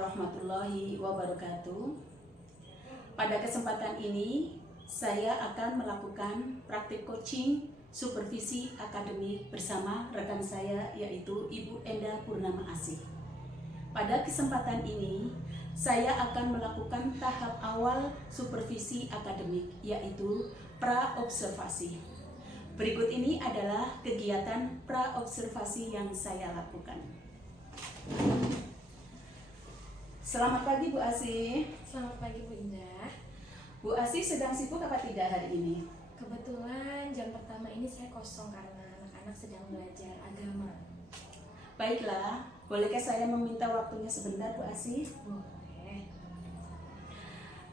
warahmatullahi wabarakatuh. Pada kesempatan ini, saya akan melakukan praktik coaching supervisi akademik bersama rekan saya yaitu Ibu Enda Purnama Asih. Pada kesempatan ini, saya akan melakukan tahap awal supervisi akademik yaitu pra-observasi. Berikut ini adalah kegiatan pra-observasi yang saya lakukan. Selamat pagi Bu Asih. Selamat pagi Bu Indah. Bu Asih sedang sibuk apa tidak hari ini? Kebetulan jam pertama ini saya kosong karena anak-anak sedang belajar agama. Baiklah, bolehkah saya meminta waktunya sebentar Bu Asih? Boleh.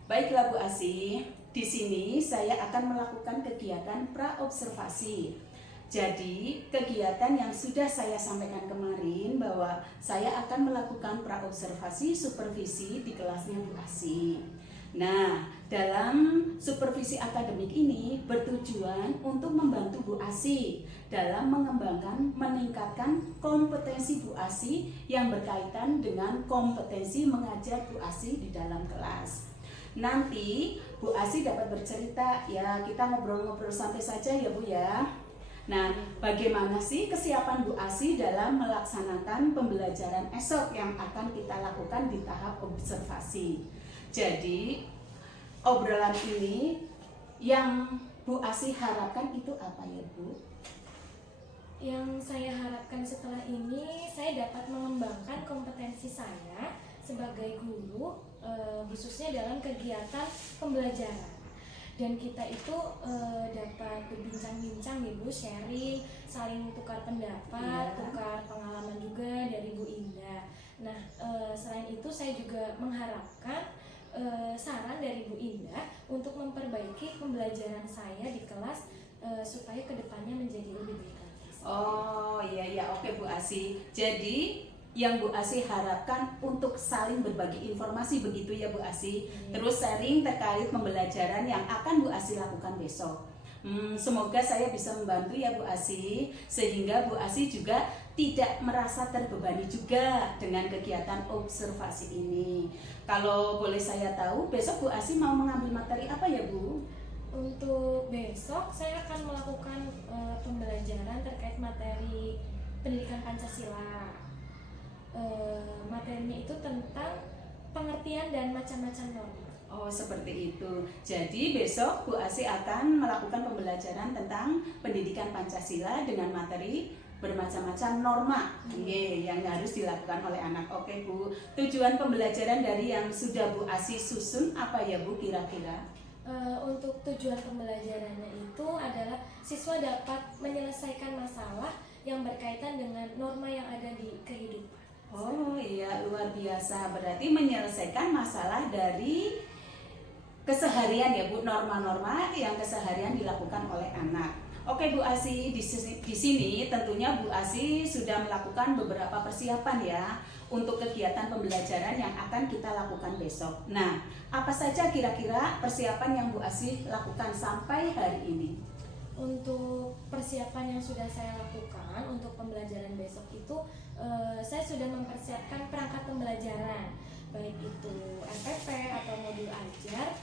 Baiklah Bu Asih, di sini saya akan melakukan kegiatan pra-observasi. Jadi, kegiatan yang sudah saya sampaikan kemarin bahwa saya akan melakukan pra-observasi supervisi di kelasnya Bu Asih. Nah, dalam supervisi akademik ini bertujuan untuk membantu Bu Asih dalam mengembangkan, meningkatkan kompetensi Bu Asih yang berkaitan dengan kompetensi mengajar Bu Asih di dalam kelas. Nanti Bu Asih dapat bercerita, ya kita ngobrol-ngobrol santai saja ya Bu ya. Nah, bagaimana sih kesiapan Bu Asih dalam melaksanakan pembelajaran esok yang akan kita lakukan di tahap observasi. Jadi, obrolan ini yang Bu Asih harapkan itu apa ya Bu? Yang saya harapkan setelah ini, saya dapat mengembangkan kompetensi saya sebagai guru, khususnya dalam kegiatan pembelajaran. Dan kita itu dapat berbincang-bincang nih Bu, sharing, saling tukar pendapat, tukar pengalaman juga dari Bu Indah. Nah, selain itu saya juga mengharapkan saran dari Bu Indah untuk memperbaiki pembelajaran saya di kelas supaya kedepannya menjadi lebih baik lagi. Oh iya, oke Bu Asih. Jadi yang Bu Asih harapkan untuk saling berbagi informasi begitu ya Bu Asih. Terus sharing terkait pembelajaran yang akan Bu Asih lakukan besok. Semoga saya bisa membantu ya Bu Asih, sehingga Bu Asih juga tidak merasa terbebani juga dengan kegiatan observasi ini. Kalau boleh saya tahu, besok Bu Asih mau mengambil materi apa ya Bu? Untuk besok saya akan melakukan pembelajaran terkait materi pendidikan Pancasila. Materinya itu tentang pengertian dan macam-macam norma. Oh seperti itu. Jadi besok Bu Asih akan melakukan pembelajaran tentang pendidikan Pancasila dengan materi bermacam-macam norma yang harus dilakukan oleh anak. Oke Bu, tujuan pembelajaran dari yang sudah Bu Asih susun apa ya Bu kira-kira? Untuk tujuan pembelajarannya itu adalah siswa dapat menyelesaikan masalah yang berkaitan dengan norma yang ada di kehidupan. Oh iya, luar biasa. Berarti menyelesaikan masalah dari keseharian ya Bu, norma-norma yang keseharian dilakukan oleh anak. Oke Bu Asih, di sini tentunya Bu Asih sudah melakukan beberapa persiapan ya untuk kegiatan pembelajaran yang akan kita lakukan besok. Nah, apa saja kira-kira persiapan yang Bu Asih lakukan sampai hari ini? Untuk persiapan yang sudah saya lakukan untuk pembelajaran besok itu saya sudah mempersiapkan perangkat pembelajaran, baik itu MPP atau modul ajar,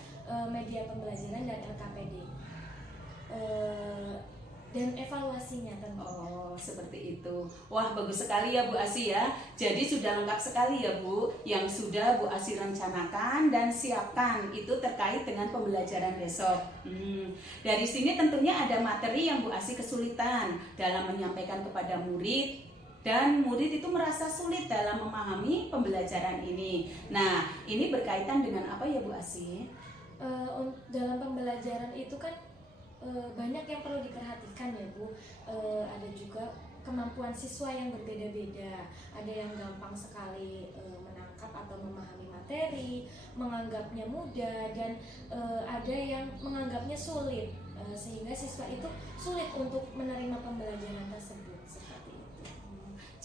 media pembelajaran dan LKPD, dan evaluasinya tentu. Oh seperti itu. Wah bagus sekali ya Bu Asih ya. Jadi sudah lengkap sekali ya Bu yang sudah Bu Asih rencanakan dan siapkan itu terkait dengan pembelajaran besok. Dari sini tentunya ada materi yang Bu Asih kesulitan dalam menyampaikan kepada murid, dan murid itu merasa sulit dalam memahami pembelajaran ini. Nah ini berkaitan dengan apa ya Bu Asih? Dalam pembelajaran itu kan banyak yang perlu diperhatikan ya Bu. Ada juga kemampuan siswa yang berbeda-beda. Ada yang gampang sekali menangkap atau memahami materi, menganggapnya mudah, dan ada yang menganggapnya sulit, sehingga siswa itu sulit untuk menerima pembelajaran tersebut. Seperti itu.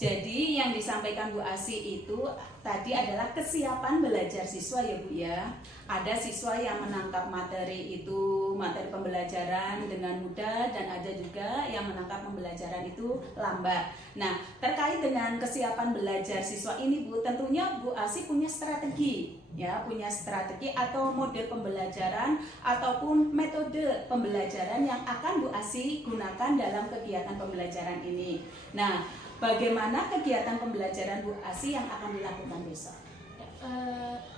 Jadi yang disampaikan Bu Asi itu tadi adalah kesiapan belajar siswa ya Bu ya. Ada siswa yang menangkap materi itu, materi pembelajaran dengan mudah, dan ada juga yang menangkap pembelajaran itu lambat. Nah, terkait dengan kesiapan belajar siswa ini Bu, tentunya Bu Asi punya strategi ya, punya strategi atau model pembelajaran ataupun metode pembelajaran yang akan Bu Asi gunakan dalam kegiatan pembelajaran ini. Nah, bagaimana kegiatan pembelajaran Bu Asi yang akan dilakukan besok?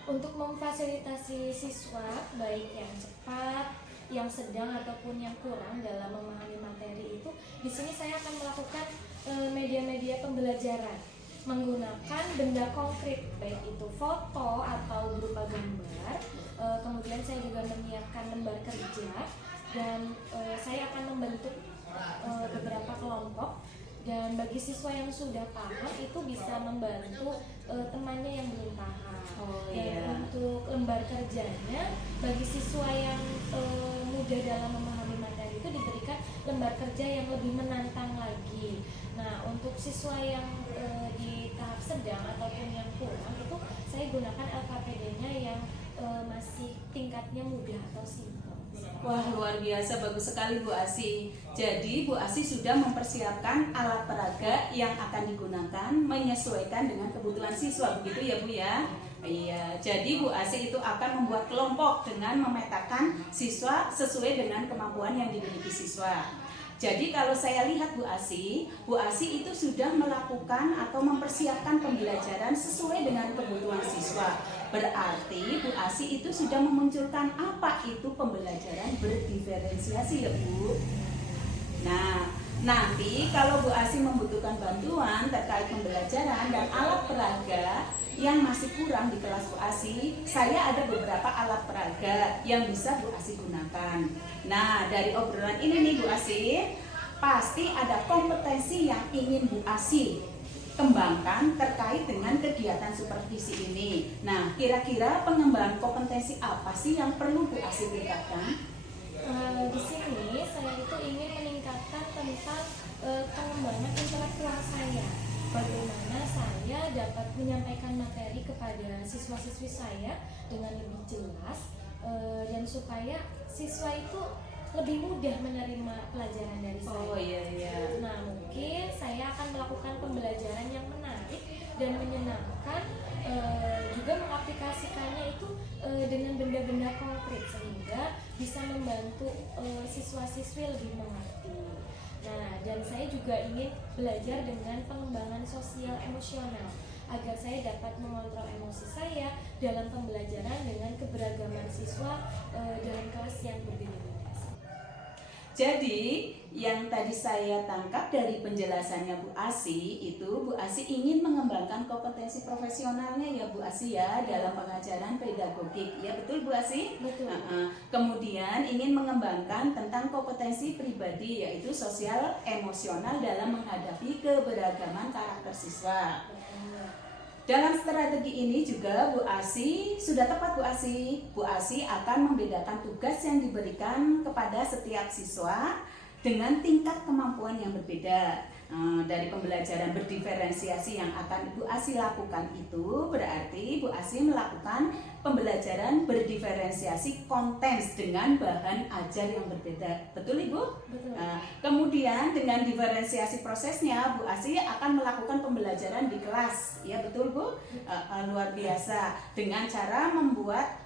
Untuk memfasilitasi siswa baik yang cepat, yang sedang ataupun yang kurang dalam memahami materi itu, di sini saya akan melakukan media-media pembelajaran menggunakan benda konkret, baik itu foto atau berupa gambar. Kemudian saya juga menyiapkan lembar kerja dan saya akan membentuk beberapa kelompok. Dan bagi siswa yang sudah paham itu bisa membantu temannya yang belum paham. Dan untuk lembar kerjanya bagi siswa yang mudah dalam memahami materi itu diberikan lembar kerja yang lebih menantang lagi. Nah, untuk siswa yang di tahap sedang ataupun yang kurang itu saya gunakan LKPD-nya yang masih tingkatnya mudah atau simpel. Wah, luar biasa, bagus sekali Bu Asi. Jadi Bu Asi sudah mempersiapkan alat peraga yang akan digunakan menyesuaikan dengan kebutuhan siswa, begitu ya Bu ya? Iya, jadi Bu Asi itu akan membuat kelompok dengan memetakan siswa sesuai dengan kemampuan yang dimiliki siswa. Jadi kalau saya lihat Bu Asi itu sudah melakukan atau mempersiapkan pembelajaran sesuai dengan kebutuhan siswa. Berarti Bu Asi itu sudah memunculkan apa itu pembelajaran berdiferensiasi ya Bu. Nah, nanti kalau Bu Asi membutuhkan bantuan terkait pembelajaran dan alat peraga yang masih kurang di kelas Bu Asi, saya ada beberapa alat peraga yang bisa Bu Asi gunakan. Nah, dari obrolan ini nih Bu Asi, pasti ada kompetensi yang ingin Bu Asi kembangkan terkait dengan kegiatan supervisi ini. Nah, kira-kira pengembangan kompetensi apa sih yang perlu Bu Asi tingkatkan? Di sini saya itu ingin meningkatkan tentang pengembangan intelektual saya. Bagaimana saya dapat menyampaikan materi kepada siswa-siswi saya dengan lebih jelas dan supaya siswa itu lebih mudah menerima pelajaran dari saya. Oh iya. Nah, mungkin saya akan melakukan pembelajaran yang menarik dan menyenangkan, juga mengaplikasikannya itu dengan benda-benda konkret sehingga bisa membantu siswa-siswi lebih mengerti. Nah, dan saya juga ingin belajar dengan pengembangan sosial emosional agar saya dapat mengontrol emosi saya dalam pembelajaran dengan keberagaman siswa dalam kelas yang berbeda-beda. Jadi yang tadi saya tangkap dari penjelasannya Bu Asi itu Bu Asi ingin mengembangkan kompetensi profesionalnya ya Bu Asi ya dalam pengajaran pedagogik. Ya betul Bu Asi? Betul. Kemudian ingin mengembangkan tentang kompetensi pribadi yaitu sosial emosional dalam menghadapi keberagaman karakter siswa. Dalam strategi ini juga Bu Asi sudah tepat Bu Asi. Bu Asi akan membedakan tugas yang diberikan kepada setiap siswa dengan tingkat kemampuan yang berbeda. Dari pembelajaran berdiferensiasi yang akan Bu Asi lakukan itu berarti Bu Asi melakukan pembelajaran berdiferensiasi konten dengan bahan ajar yang berbeda. Betul Ibu? Betul. Kemudian dengan diferensiasi prosesnya Bu Asi akan melakukan pembelajaran di kelas. Ya betul Bu? Luar biasa dengan cara membuat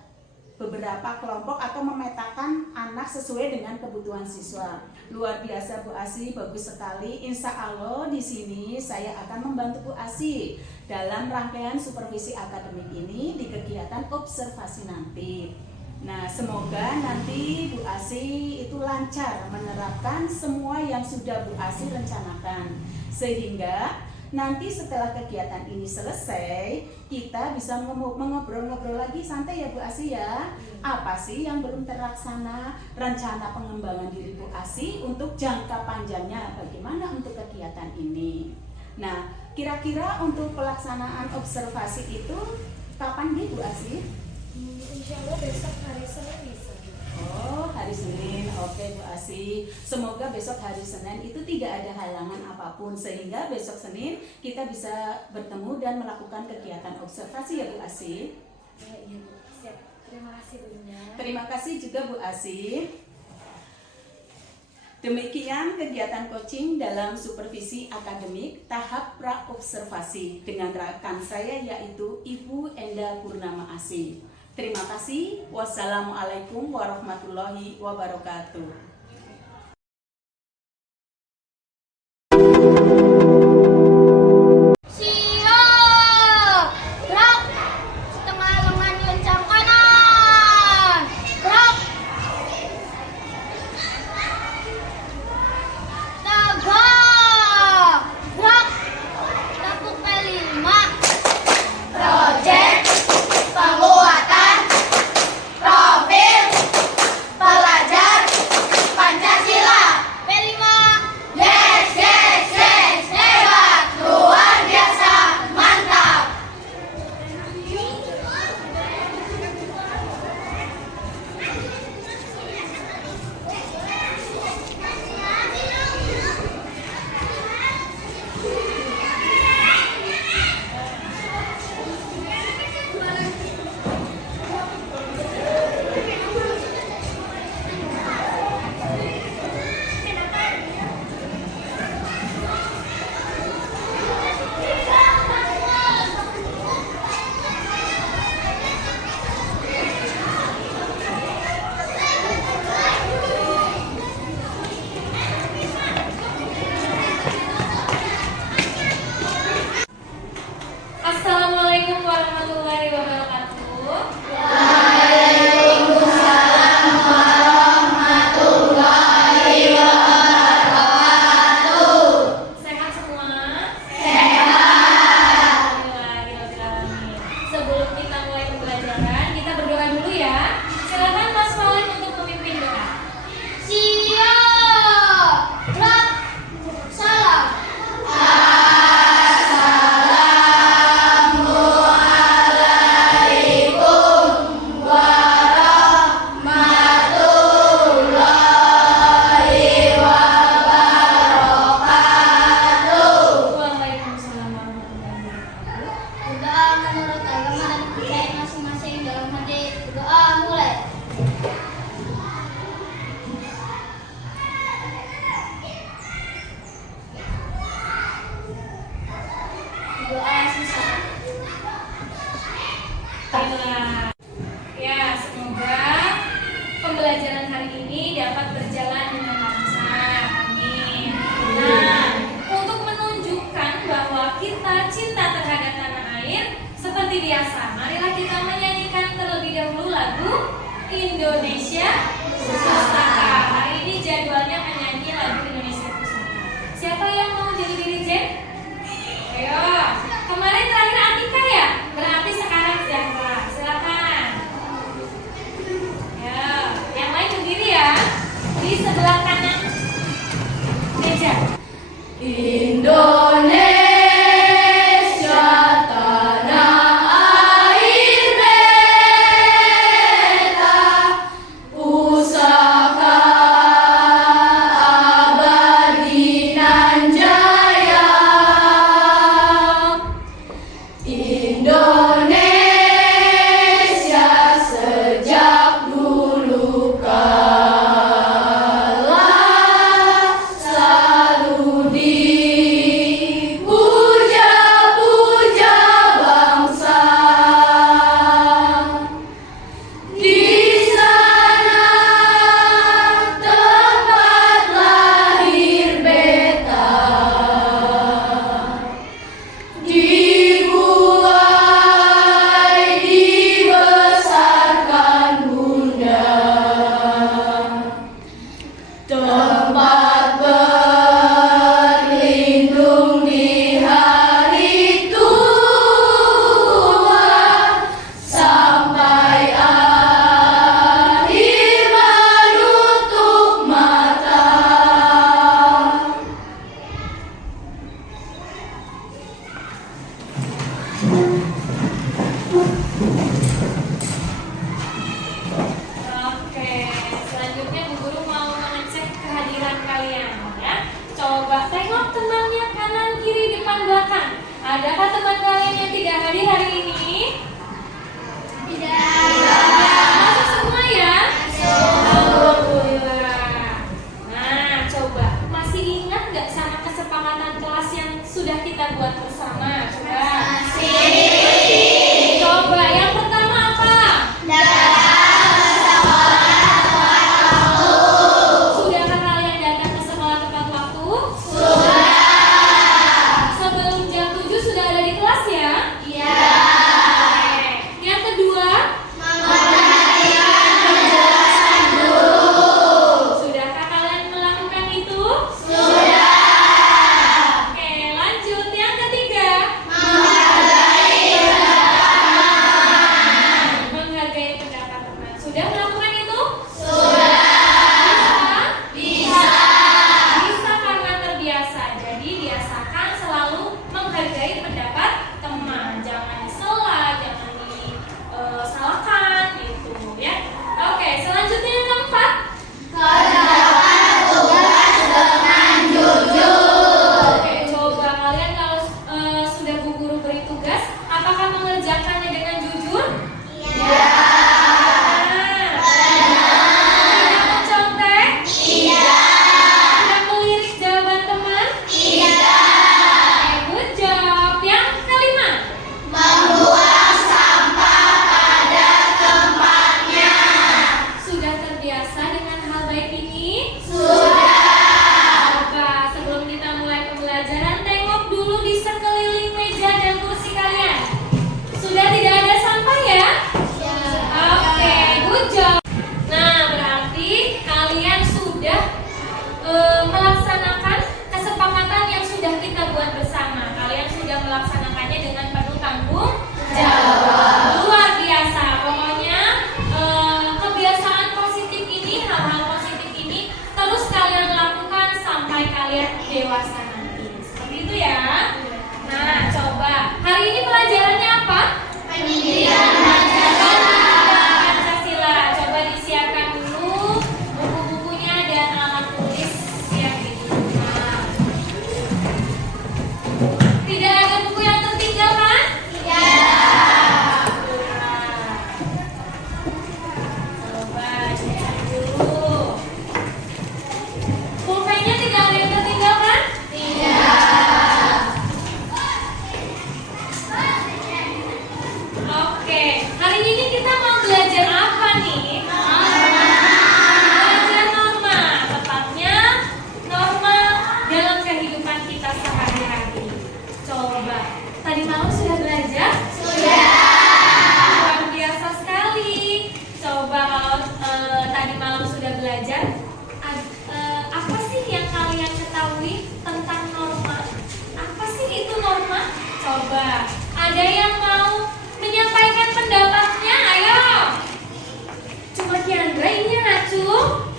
beberapa kelompok atau memetakan anak sesuai dengan kebutuhan siswa. Luar biasa Bu Asi, bagus sekali. Insya Allah di sini saya akan membantu Bu Asi dalam rangkaian supervisi akademik ini di kegiatan observasi nanti. Nah, semoga nanti Bu Asi itu lancar menerapkan semua yang sudah Bu Asi rencanakan sehingga nanti setelah kegiatan ini selesai, kita bisa mengobrol-ngobrol lagi santai ya Bu Asi ya. Apa sih yang belum terlaksana? Rencana pengembangan diri Bu Asi untuk jangka panjangnya bagaimana untuk kegiatan ini. Nah, kira-kira untuk pelaksanaan observasi itu kapan nih Bu Asi? Insya Allah besok hari Senin bisa. Oh, hari Senin. Oke, Bu Asi. Semoga besok hari Senin itu tidak ada halangan apapun sehingga besok Senin kita bisa bertemu dan melakukan kegiatan observasi ya Bu Asi. Iya Bu, siap. Terima kasih Bu Linda. Terima kasih juga Bu Asi. Demikian kegiatan coaching dalam supervisi akademik tahap pra-observasi dengan rekan saya yaitu Ibu Enda Purnama Asi. Terima kasih. Wassalamualaikum warahmatullahi wabarakatuh. Siap, gerak, setengah lengan kencang kanan, gerak, tegak, gerak, tepuk kelima, projek, penguatan, profil, pelajar, Pancasila, P5, yes, yes, yes, hebat, luar biasa, mantap. Assalamualaikum warahmatullahi wabarakatuh. Sehat semua? Sehat. Alhamdulillah. Sebelum kita mulai pembelajaran, kita berdoa dulu ya. Silakan Mas Maulid untuk memimpin doa. Siap, gerak, salam. Waalaikumsalam warahmatullahi wabarakatuh. Berdoa menurut agama dan kepercayaan masing-masing dalam hati. Berdoa mulai. Doa sisa. Baiklah. Ya, semoga pembelajaran hari ini dapat berjalan dengan lancar. Amin. Nah, untuk menunjukkan bahwa kita cinta terhadap tanah air, seperti biasa, marilah kita menyanyikan terlebih dahulu lagu Indonesia Pusaka. Hari ini jadwalnya menyanyi lagu Indonesia Pusaka. Siapa yang mau jadi dirijen? Ayo, kemarin terakhir Atika ya? Berarti sekarang Zahra. Silakan. Ya, yang lain berdiri ya. Di sebelah kanan meja. Indonesia tanah air beta, pusaka abadi nan jaya. Indonesia sejak dulu kala selalu di papan belakang. Adakah teman kalian yang tidak hadir hari ini? Tidak. Masuk semua ya? Alhamdulillah. Nah, coba masih ingat nggak sama kesepakatan kelas yang sudah kita buat bersama? Coba. Coba yang pertama apa? Sudahkah kalian datang ke sekolah tepat waktu? Sebelum jam 7 sudah ada di kelas ya? Oke. Yang kedua? Sudahkah kalian melakukan itu? Oke, lanjut. Yang ketiga? Menghargai pendapat teman. Sudah melakukan itu? Bisa? Bisa karena terbiasa. Jadi biasakan selalu menghargai pendapat teman. Jangan disela, jangan disalahkan gitu ya. Oke, selanjutnya yang keempat. Oke, coba kalian kalau sudah Bu Guru beri tugas, apakah mengerjakannya dengan jujur? Tidak mencontek? Tidak melirik jawaban teman? Oke, good job. Yang kelima. Sudah terbiasa dengan hal baik ini? Coba sebelum kita mulai pembelajaran, tengok dulu di sekeliling meja dan kursi kalian. Sudah tidak ada sampah ya? Oke, good job. Nah, berarti kalian sudah melaksanakan kesepakatan yang sudah kita buat bersama. Kalian sudah melaksanakannya dengan penuh tanggung jawab. Luar biasa. Pokoknya kebiasaan positif ini, hal-hal positif ini terus kalian lakukan sampai kalian dewasa nanti. Seperti itu ya. Nah, coba hari ini pelajarannya apa? Pendidikan Pancasila. Coba disiapkan dulu buku-bukunya dan alat tulis yang dibutuhkan. Tidak ada buku yang tertinggal kan? Coba dicek dulu. Pulpennya tidak ada yang tertinggal kan? Oke, hari ini kita mau belajar apa nih? Belajar norma, tepatnya norma dalam kehidupan kita sehari-hari. Coba, tadi malam sudah belajar? Luar biasa sekali. Coba kalau tadi malam sudah belajar, apa sih yang kalian ketahui tentang norma? Apa sih itu norma? Coba, ada yang mau menyampaikan pendapatnya? Ayo. Cuma Kiandra ini yang ngacung.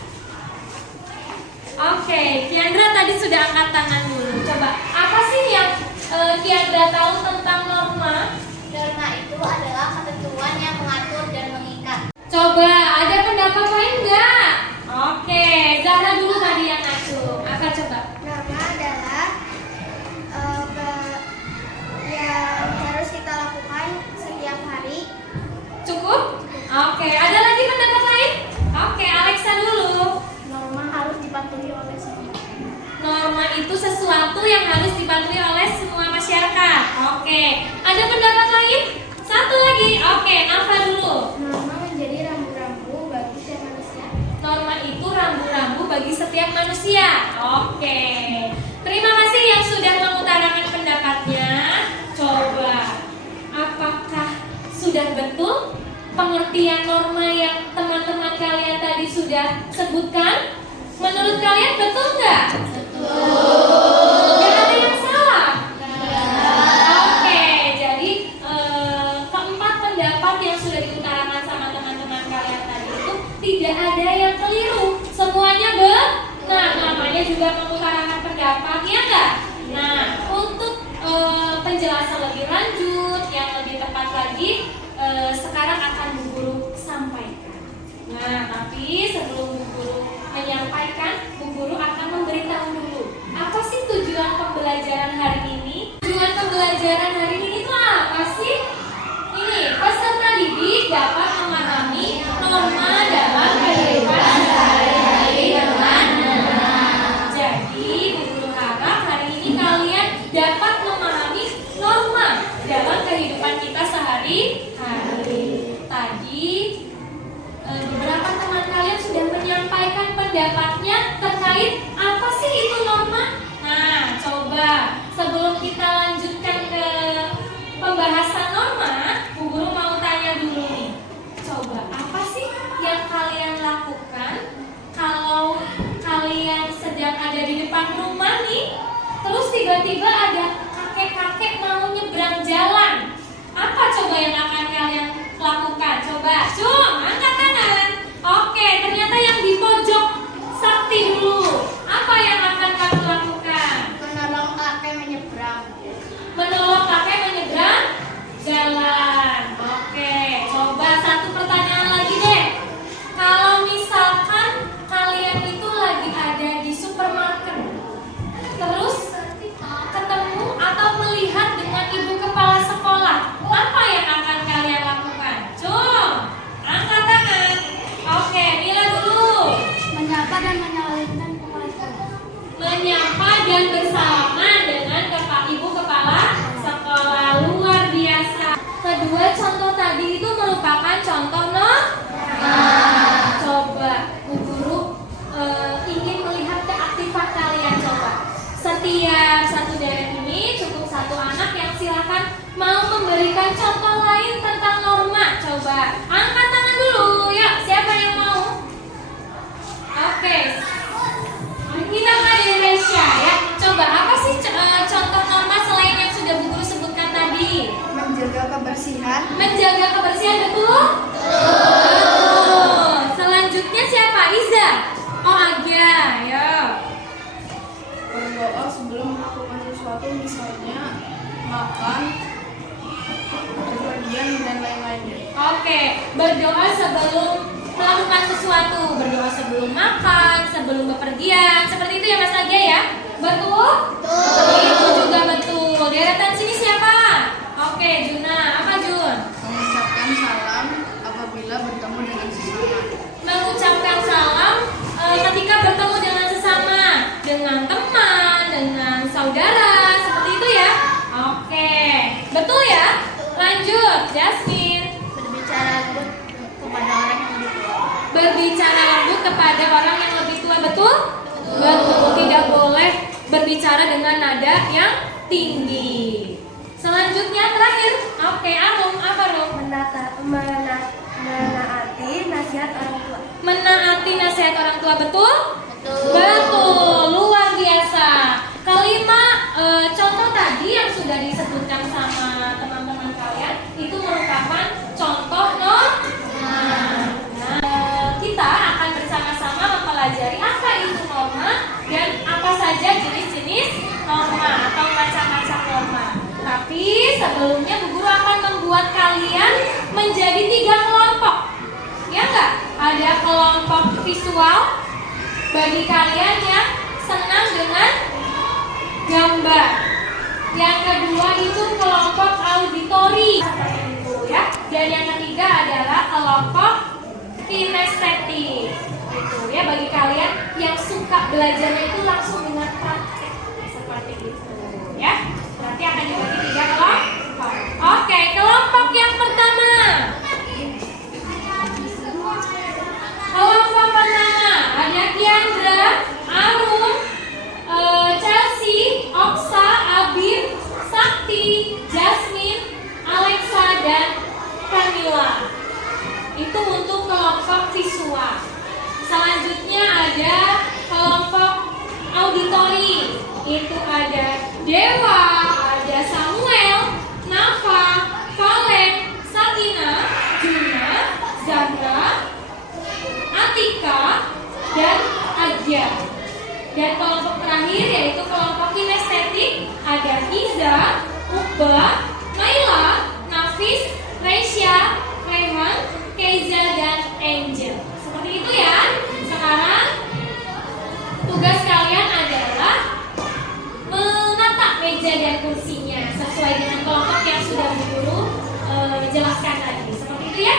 Oke, Kiandra tadi sudah angkat tangan dulu. Coba, apa sih yang Kiandra tahu tentang norma? Norma itu adalah ketentuan yang mengatur dan mengikat. Coba, ada pendapat lain nggak? Oke, Zahra dulu tadi yang ngacung. Apa coba? Norma adalah yang harus kita lakukan setiap hari. Cukup? Oke, ada lagi pendapat lain? Oke, Alexa dulu. Norma harus dipatuhi oleh semua. Norma itu sesuatu yang harus dipatuhi oleh semua masyarakat. Oke, ada pendapat lain? Satu lagi. Oke, Nafa dulu. Norma menjadi rambu-rambu bagi setiap manusia. Norma itu rambu-rambu bagi setiap manusia. Oke. Terima kasih yang sudah mengutarakan pendapatnya. Coba, apakah sudah betul pengertian norma yang teman-teman kalian tadi sudah sebutkan? Menurut kalian betul nggak? Nggak ada yang salah? Oke, jadi keempat pendapat yang sudah diutarakan sama teman-teman kalian tadi itu tidak ada yang keliru. Semuanya benar. Namanya juga mengutarakan pendapat, ya nggak? Nah, untuk penjelasan lebih lanjut, yang lebih tepat lagi, sekarang akan Bu Guru sampaikan. Nah, tapi sebelum Bu Guru menyampaikan, Bu Guru akan memberitahu dulu apa sih dapat memahami norma dalam kehidupan sehari-hari dengan benar. Jadi, Bu Guru harap hari ini kalian dapat memahami norma dalam kehidupan kita sehari-hari. Tadi beberapa teman kalian sudah menyampaikan pendapatnya terkait apa sih itu norma. Nah, coba sebelum kita lanjutkan ke pembahasan norma, Bu Guru mau tanya dulu nih. Coba apa sih yang kalian lakukan kalau kalian sedang ada di depan rumah nih, terus tiba-tiba ada kakek-kakek mau nyebrang jalan? Apa coba yang akan kalian lakukan? Coba, Cung, angkat tangan. Oke, ternyata yang di pojok Sakti dulu. Apa yang akan kamu lakukan? Menolong kakek menyeberang. Menolong kakek menyeberang jalan. Oke, coba satu pertanyaan lagi deh. Kalau misalkan kalian itu lagi ada di supermarket, terus ketemu atau melihat dengan ibu kepala sekolah, apa yang akan kalian lakukan? Cung, angkat tangan. Oke, Mila dulu. Menyapa dan menyalahkan kepala sekolah. Menyapa dan bersalaman dengan ibu kepala sekolah. Luar biasa. Kedua contoh tadi itu merupakan contoh coba Bu Guru ingin melihat keaktifan kalian. Coba setiap satu deret ini cukup satu anak yang silakan mau memberikan contoh lain tentang norma. Coba angkat tangan dulu ya, siapa yang mau? Oke, kita mulai dari Resya ya. Coba apa sih contoh norma selain yang sudah Bu Guru sebutkan tadi? Menjaga kebersihan. Menjaga kebersihan, betul? Betul. Selanjutnya siapa? Iza? Oh, Aga, ya. Berdoa sebelum melakukan sesuatu, misalnya makan, bepergian, dan lain-lainnya. Oke, berdoa sebelum melakukan sesuatu, berdoa sebelum makan, sebelum bepergian, seperti itu ya Mas Aga ya? Betul? Itu juga betul. Deretan sini siapa? Oke, Juna. Apa Jun? Mengucapkan salam apabila bertemu dengan sesama. Mengucapkan salam ketika bertemu dengan sesama, dengan teman, dengan saudara, seperti itu ya? Oke, betul ya? Lanjut, Jasmine. Berbicara lembut kepada orang yang lebih tua. Berbicara lembut kepada orang yang lebih tua, betul? Betul, tidak boleh berbicara dengan nada yang tinggi. Selanjutnya terakhir, oke, Arum, apa Rum? Menaati nasihat orang tua. Menaati nasihat orang tua, betul? Betul, luar biasa. Kelima, contoh tadi yang sudah disebutkan sama teman-teman kalian itu merupakan contoh norma. Kita akan bersama-sama mempelajari apa itu norma dan apa saja jenis-jenis norma atau macam-macam norma. Tapi sebelumnya Bu Guru akan membuat kalian menjadi 3 kelompok. Ya enggak? Ada kelompok visual bagi kalian yang senang dengan gambar. Yang kedua itu kelompok auditori seperti itu ya. Dan yang ketiga adalah kelompok kinestetik. Itu ya, bagi kalian yang suka belajarnya itu langsung dengan praktek seperti itu ya. Berarti akan dibagi 3 kelompok. Oke, kelompok yang pertama. Kelompok pertama ada Kiandra, Arum, Chelsea, Oksa, Abir, Sakti, Jasmine, Alexa, dan Camilla. Itu untuk kelompok visual. Selanjutnya ada kelompok auditori. Itu ada Dewa, ada Samuel, Nafa, Valen, Satina, Juna, Zahra, Atika, dan Adya. Dan kelompok terakhir yaitu kelompok kinestetik ada Iza, Uba, Naila, Nafis, Resya, Rehan, Keiza, dan Angel. Seperti itu ya. Sekarang tugas kalian adalah menata meja dan kursinya sesuai dengan kelompok yang sudah Bu Guru jelaskan tadi. Seperti itu ya.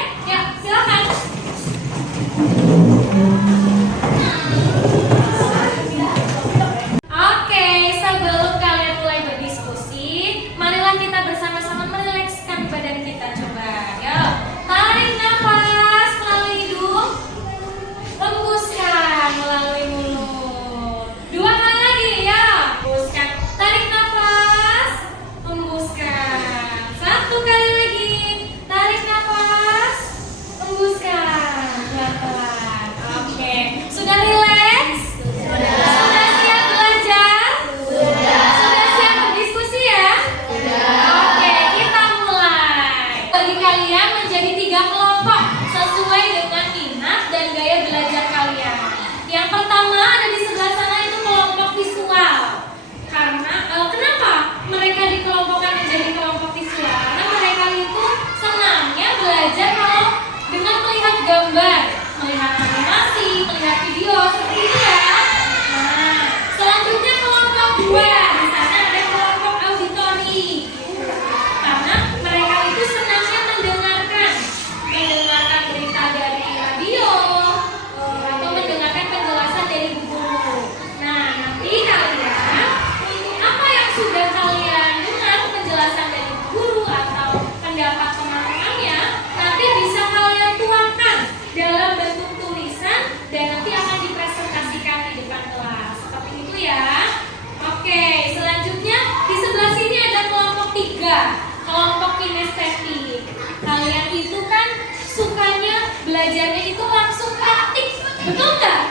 belajarnya itu langsung praktik, betul nggak?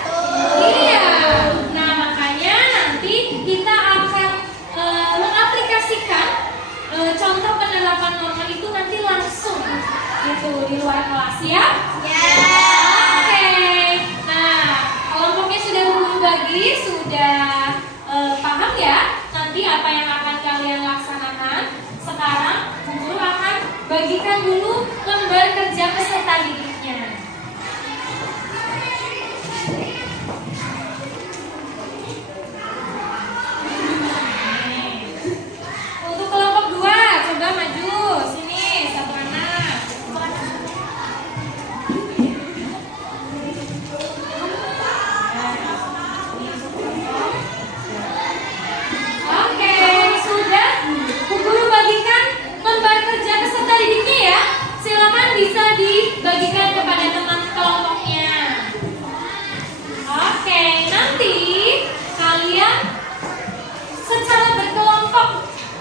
Iya. Nah makanya nanti kita akan mengaplikasikan contoh penerapan norma itu nanti langsung itu di luar kelas ya. Oke. Nah kelompoknya sudah guru bagi, sudah paham ya nanti apa yang akan kalian laksanakan. Sekarang guru akan bagikan dulu lembar kerja peserta didiknya. Untuk kelompok 2, coba maju sini satu anak. Oke, sudah. Bu Guru bagikan lembar kerja peserta didiknya ya. Silakan bisa dibagikan kepada teman kelompoknya. Oke, nanti kalian secara berkelompok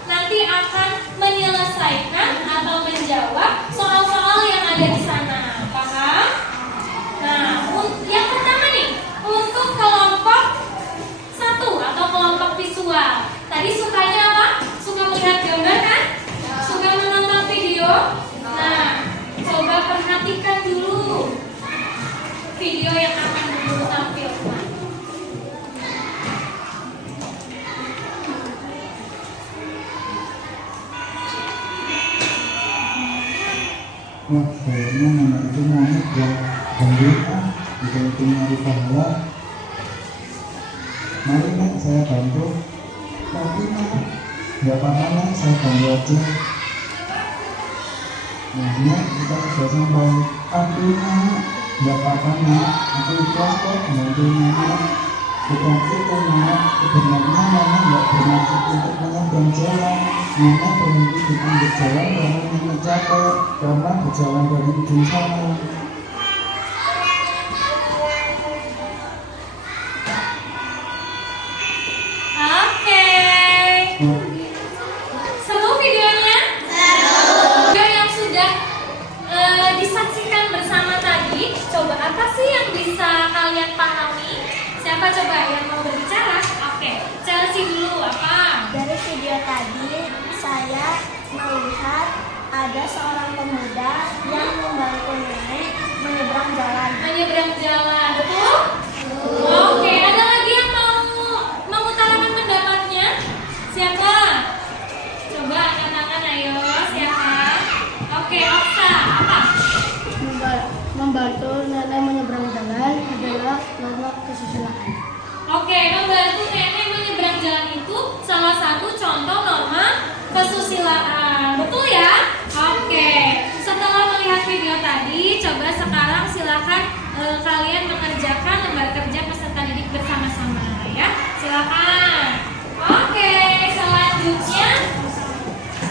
nanti akan menyelesaikan atau menjawab soal-soal yang ada di sana. Paham? Nah, yang pertama nih, untuk kelompok 1 atau kelompok visual. Tadi sukanya apa? Suka melihat gambar kan? Suka menonton video? Nah, coba perhatikan dulu video yang akan Guru tampilkan. Wah, kayaknya anak itu maunya buat pemerintah, bukan itu nyari pahala. Mari nak, saya bantu. Tapi nak, nggak apa-apa nak, saya bantu aja. Nah, nak, kita sudah sampai. Aduh nak, nggak apa-apa nak, aku ikhlas kok bantunya nak. Bukan itu nak, sebenarnya mama nggak bermaksud untuk menyeberang jalan. Mama berhenti di pinggir jalan karena mama capek, karena berjalan dari ujung sana. Oke. Seru videonya? Video yang sudah disaksikan bersama tadi, coba apa sih yang bisa kalian pahami? Siapa coba yang mau berbicara? Oke, Chelsea dulu apa? Dari video tadi saya melihat ada seorang pemuda yang membantu nenek menyeberang jalan. Menyeberang jalan, betul? Oke, ada lagi yang mau mengutarakan pendapatnya? Siapa? Coba angkat tangan ayo, siapa? Oke, Oksa, apa? Membantu nenek menyeberang jalan adalah norma kesusilaan. Oke, membantu nenek menyeberang jalan itu salah satu contoh norma kesusilaan. Betul ya? Oke. Setelah melihat video tadi, coba sekarang silakan kalian mengerjakan lembar kerja peserta didik bersama-sama ya. Silakan. Oke, selanjutnya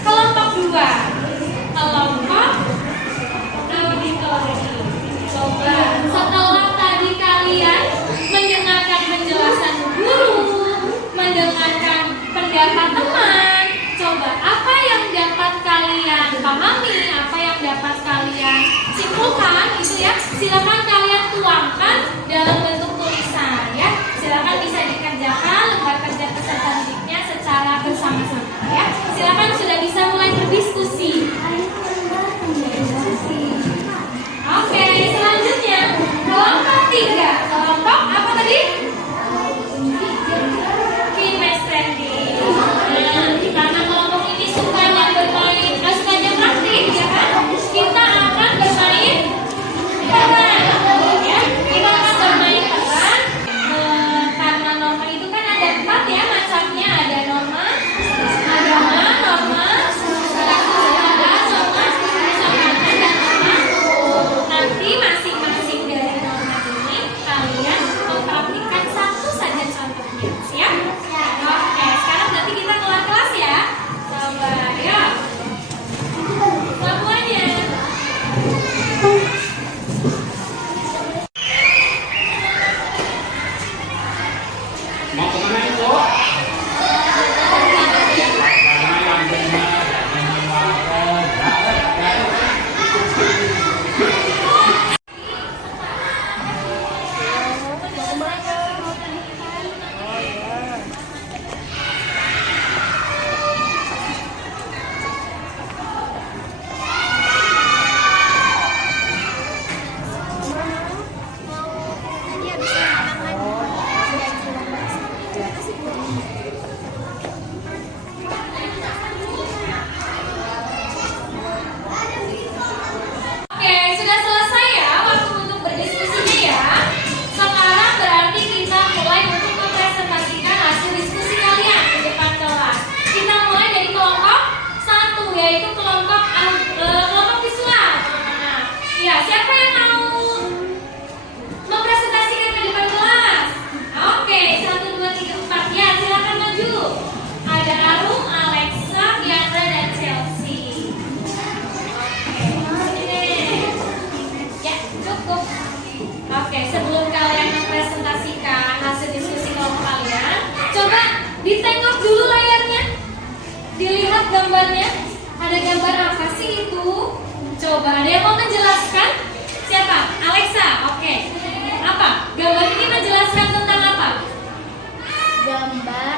kelompok 2. Kelompok coba setelah tadi kalian mendengarkan penjelasan guru, mendengarkan pendapat teman, coba apa yang dapat kalian pahami, apa yang dapat kalian simpulkan itu ya, silakan kalian tuangkan dalam bentuk tulisan ya. Silakan bisa dikerjakan lembar kerja peserta didiknya secara bersama-sama ya. Silakan sudah bisa mulai berdiskusi. Oke, selanjutnya kelompok 3. Kelompok apa tadi? Kinestetik. Nah, karena kelompok ini sukanya bermain, sukanya praktik ya kan? Kita akan bermain peran, ya. Kita akan bermain peran. Karena norma itu kan ada 4 ya macamnya. Ada norma agama, norma yaitu kelompok visual. Nah, ya, siapa yang mau mempresentasikan ke depan kelas? Oke, 1, 2, 3, 4. Ya, silakan maju. Ada Arum, Alexa, Diandra, dan Chelsea. Oke. Ya, cukup. Oke, sebelum kalian mempresentasikan hasil diskusi kelompok kalian, coba ditengok dulu layarnya. Dilihat gambarnya. Ada gambar apa sih itu? Coba ada yang mau menjelaskan? Siapa? Alexa. Oke. Apa? Gambar ini menjelaskan tentang apa? Gambar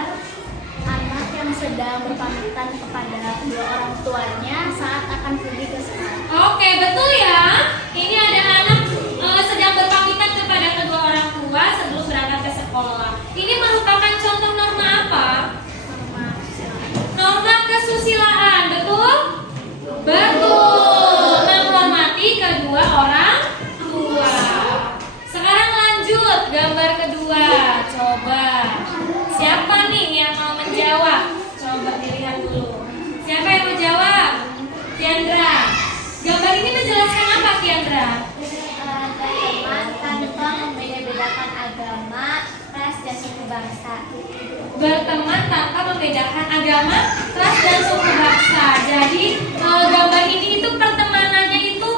anak yang sedang berpamitan kepada kedua orang tuanya saat akan pergi ke sekolah. Oke, betul ya. Ini ada anak sedang berpamitan kepada kedua orang tua sebelum berangkat ke sekolah. Ini merupakan contoh norma apa? Norma kesusilaan, betul? Betul. Menghormati kedua orang tua. Sekarang lanjut gambar kedua. Coba. Siapa nih yang mau menjawab? Coba dilihat dulu. Siapa yang mau jawab? Tiandra. Gambar ini menjelaskan apa, Tiandra? Teman tanpa membeda-bedakan agama, ras, dan suku bangsa. Berteman tanpa membedakan agama, ras, dan suku bangsa. Jadi gambar ini itu pertemanannya itu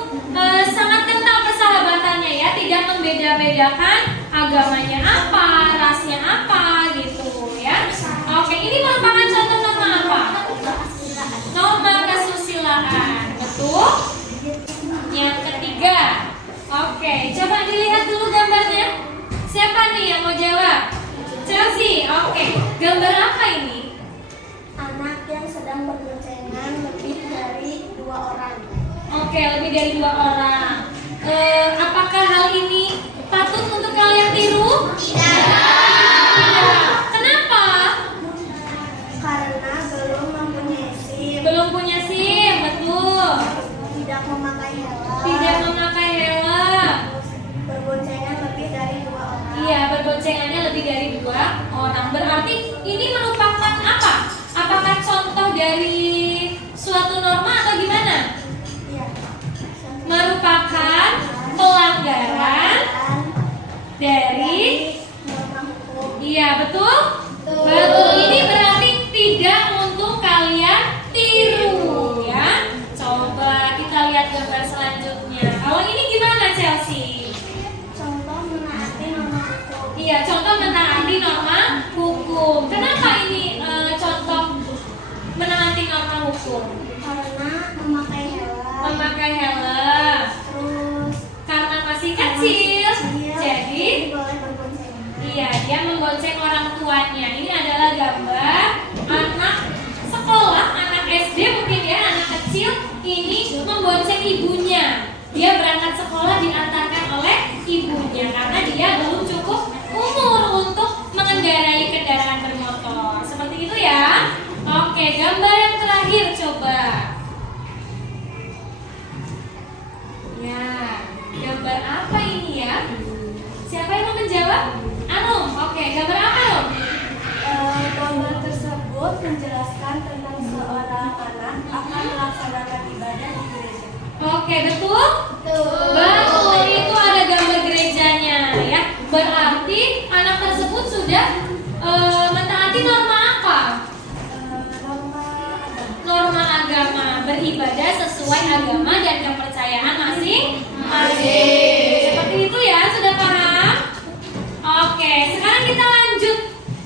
sangat kental persahabatannya ya, tidak membeda-bedakan agamanya apa, rasnya apa gitu ya. Oke, ini merupakan contoh norma apa? Norma kesusilaan, betul? Yang ketiga. Oke, coba dilihat dulu gambarnya. Siapa nih yang mau jawab? Chelsea. Oke, gambar apa ini? Anak yang sedang berboncengan lebih dari 2 orang. Oke, lebih dari 2 orang. Apakah hal ini patut untuk kalian tiru? Tidak. Kenapa? Karena belum mempunyai SIM, Belum punya SIM, betul. tidak memakai helm, Tidak memakai helm. berboncengan lebih dari 2 orang. Iya, berboncengannya lebih dari 2 orang. Berarti ini merupakan apa? Apakah contoh dari suatu norma atau gimana? Iya. Merupakan pelanggaran dari norma hukum. iya, betul? Betul. Ini berarti tidak untuk kalian tiru ya. Coba kita lihat gambar selanjutnya. Kalau ini gimana, Chelsea? Contoh menaati norma hukum. Iya, contoh menaati norma hukum. Kenapa ini contoh menaati norma hukum? Karena memakai helm. Memakai helm. Terus Karena masih kecil, jadi boleh berboncengan. iya, dia membonceng orang tuanya. Ini adalah gambar anak sekolah, anak SD mungkin ya, anak kecil ini membonceng ibunya. Dia berangkat sekolah diantarkan oleh ibunya karena dia belum cukup umur untuk mengendarai kendaraan bermotor. Seperti itu ya. Oke, gambar yang terakhir coba. Ya, gambar apa ini ya? Siapa yang mau menjawab? Arum. Oke, gambar apa, Arum? Gambar tersebut menjelaskan tentang seorang anak akan melaksanakan ibadah di gereja. Oke, betul? Betul, itu ada gambar gerejanya ya. Berarti anak tersebut sudah mentaati norma apa? Norma agama, beribadah sesuai agama dan kepercayaan masing-masing. Seperti itu ya, sudah paham? Oke, sekarang kita lanjut.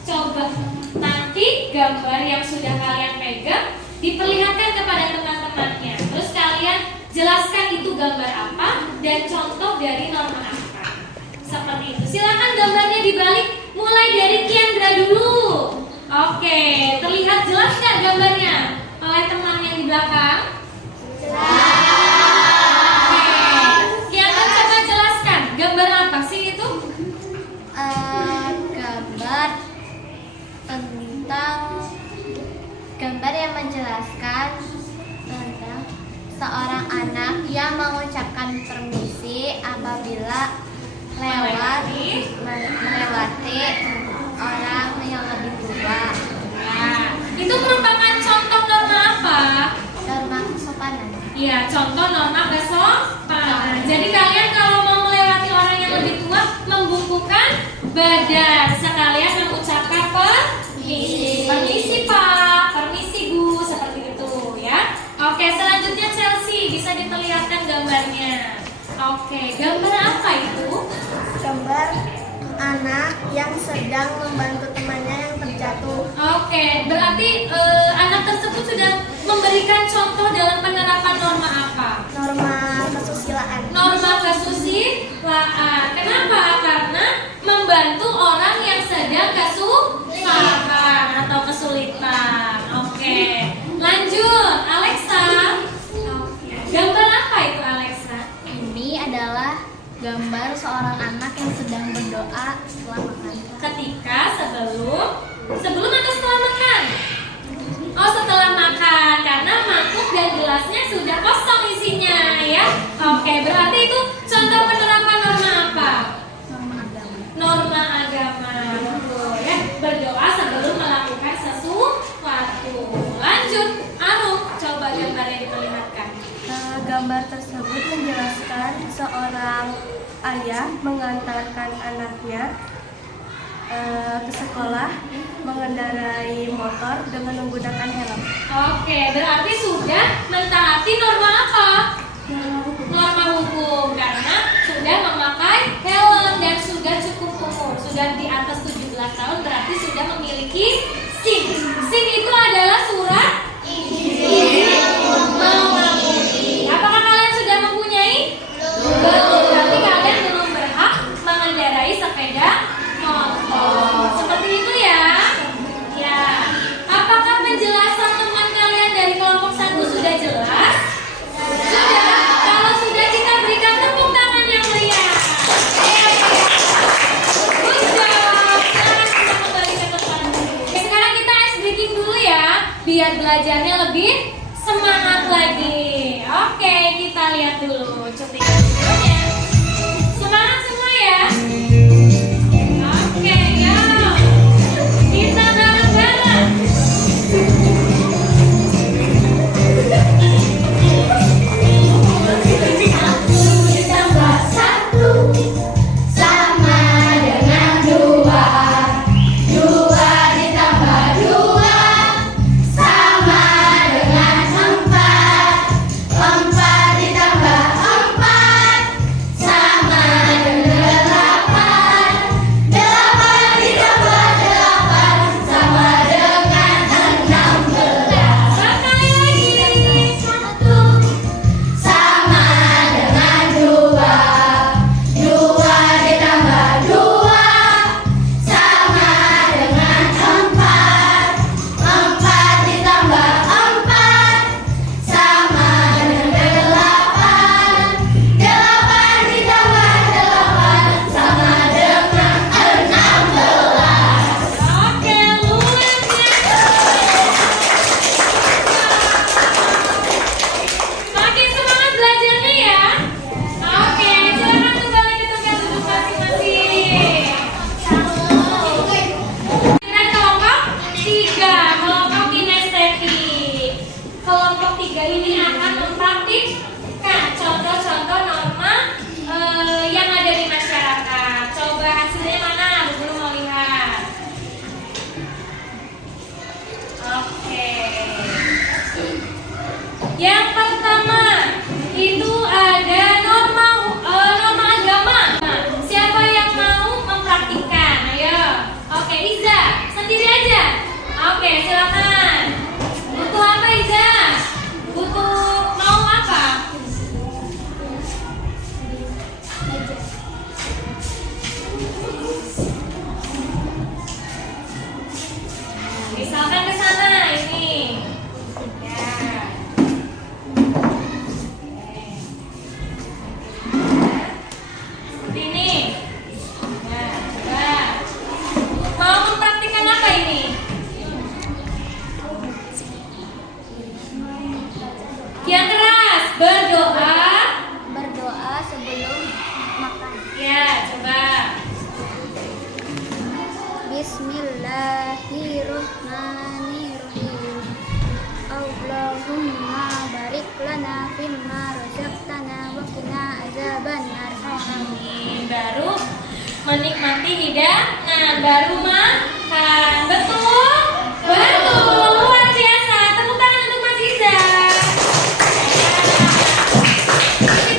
Coba nanti gambar yang sudah kalian pegang diperlihatkan kepada teman-temannya. Terus kalian jelaskan itu gambar apa dan contoh dari norma apa. Seperti itu. Silakan gambarnya dibalik, mulai dari Tiandra dulu. Oke, terlihat jelas nggak gambarnya oleh teman yang di belakang? Oke, Tiandra coba jelaskan gambar apa sih itu? Gambar yang menjelaskan tentang seorang anak yang mengucapkan permisi apabila melewati orang yang lebih tua. Nah, itu merupakan contoh norma apa? Norma gambarnya. Oke, gambar apa itu? Gambar anak yang sedang membantu temannya yang terjatuh. Oke, berarti anak tersebut sudah memberikan contoh dalam penerapan norma apa? Norma kesusilaan. Norma kesusilaan. Kenapa? Karena membantu orang yang sedang kesusahan atau kesulitan. Oke, lanjut, Alexa. Gambar apa itu, Alexa? Ini adalah gambar seorang anak yang sedang berdoa setelah makan. Ketika sebelum atau setelah makan? Oh, setelah makan, karena mangkuk dan gelasnya sudah kosong isinya ya. Oke, berarti itu contoh penerapan norma apa? Norma agama. Norma agama. Betul ya. Berdoa sebelum melakukan sesuatu. Lanjut, Arum, coba gambarnya diperlihatkan. Gambar tersebut menjelaskan seorang ayah mengantarkan anaknya ke sekolah mengendarai motor dengan menggunakan helm. Oke, berarti sudah mentaati norma apa? Norma hukum, karena sudah memakai helm dan sudah cukup umur, sudah di atas 17 tahun, berarti sudah memiliki SIM. SIM itu adalah surat izin mengemudi. Apakah kalian sudah mempunyai? Belum. Berarti kalian belum berhak mengendarai sepeda motor. Seperti itu ya. Ya. Apakah penjelasan teman kalian dari kelompok 1 sudah jelas? Sudah. Kalau sudah, kita berikan tepuk tangan yang meriah. Good job. Silakan kita kembali ke tempat dulu. Sekarang kita ice breaking dulu ya, biar belajarnya lebih semangat lagi. Oke, kita lihat dulu cuplikan videonya. Semangat semua ya. Oke, ya. Kita bareng-bareng. Ditambah 1 sama dengan 2. 2 ditambah 2 sama dengan 4. 4 ditambah 4 sama dengan 8. 8 ditambah 8 sama dengan 16. Sekali lagi. 1 sama dengan 2. 2 ditambah 2 sama dengan 4. 4 ditambah 4 sama dengan 8. 8 ditambah 8 sama dengan 16. Oke, luar biasa. Makin semangat belajarnya ya. Oke, silakan kembali ke tempat duduk masing-masing. Dengan kelompok 3, kelompok kinestetik. Kelompok 3 ini akan mempraktikkan contoh-contoh norma yang ada di masyarakat. Coba hasilnya mana? Bu Guru mau lihat. Oke. Yang pertama itu ada norma agama. Nah, siapa yang mau mempraktikkan? Ayo. Oke, Iza, sendiri aja. Oke, silakan. Butuh apa, Iza? Butuh mau apa? Misalkan ke sana ini. Ya. Seperti ini. Ya, coba. Mau mempraktikkan apa ini? Yang keras, berdoa. Berdoa sebelum makan. Ya, coba. Bismillahirrahmanirrahim. Allahumma barik lana fimma razaqtana wa qina azabannar. Amin. Baru menikmati hidangan, baru makan. Betul? Betul. Luar biasa. Tepuk tangan untuk Mas Iza. Ya.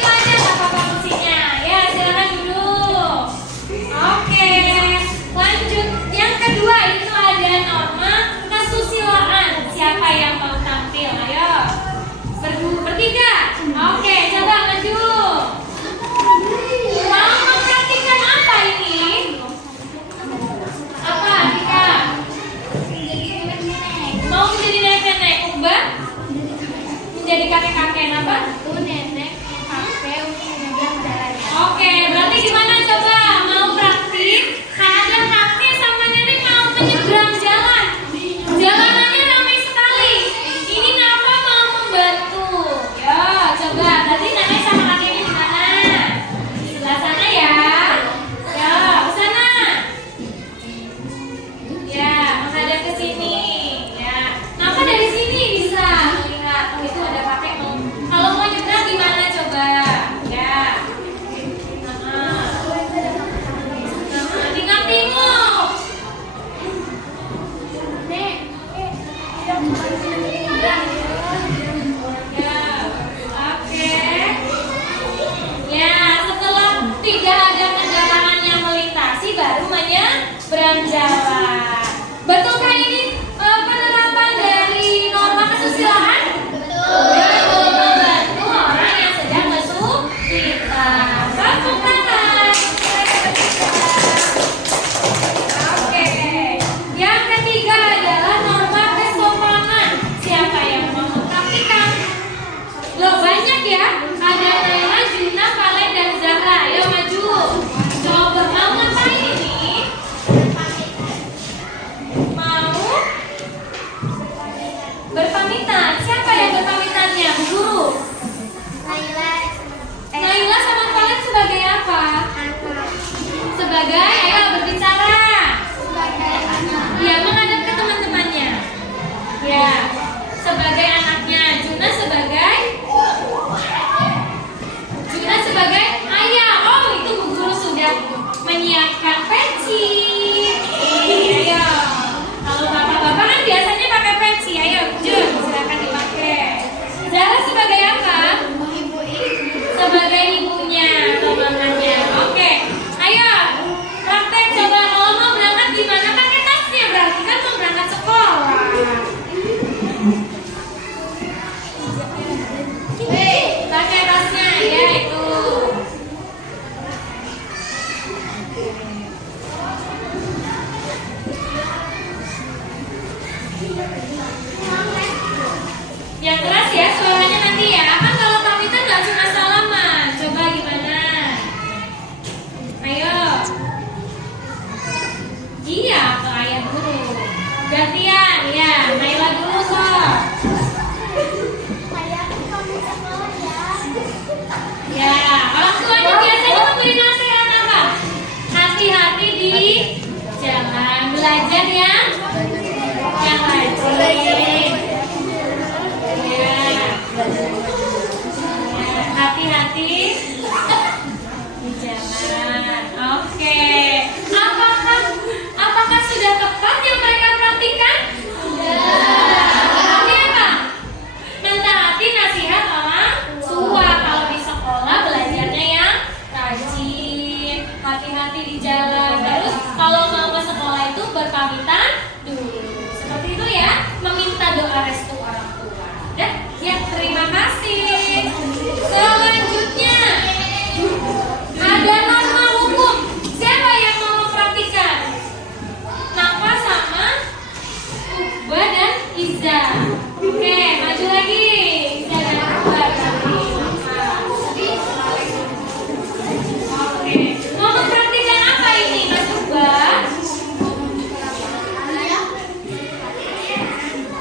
Yang keras ya suaranya nanti ya. Kan kalau pamitan nggak cuma salaman. Coba gimana? Ayo. Iya, ke ayah dulu. Gantian ya. Naila dulu kok. Ya, orang tuanya biasanya memberi nasihat apa? Hati-hati di jalan, belajar ya. Yang rajin. Ya. Hati-hati di jalan. Oke. Apakah sudah tepat yang mereka perhatikan? Sudah. Apa? Mentaati nasihat orang tua. Kalau di sekolah belajarnya yang rajin, hati-hati di jalan. Terus kalau mau ke sekolah itu berpamitan dulu. Seperti itu ya, meminta doa restu orang tua. Dan ya, terima kasih. Selanjutnya ada norma hukum. Siapa yang mau memperhatikan? Nafa sama Uba dan Iza. Oke, maju lagi. Iza dan Uba tadi. Oke, mau memperhatikan apa ini, Mas Uba?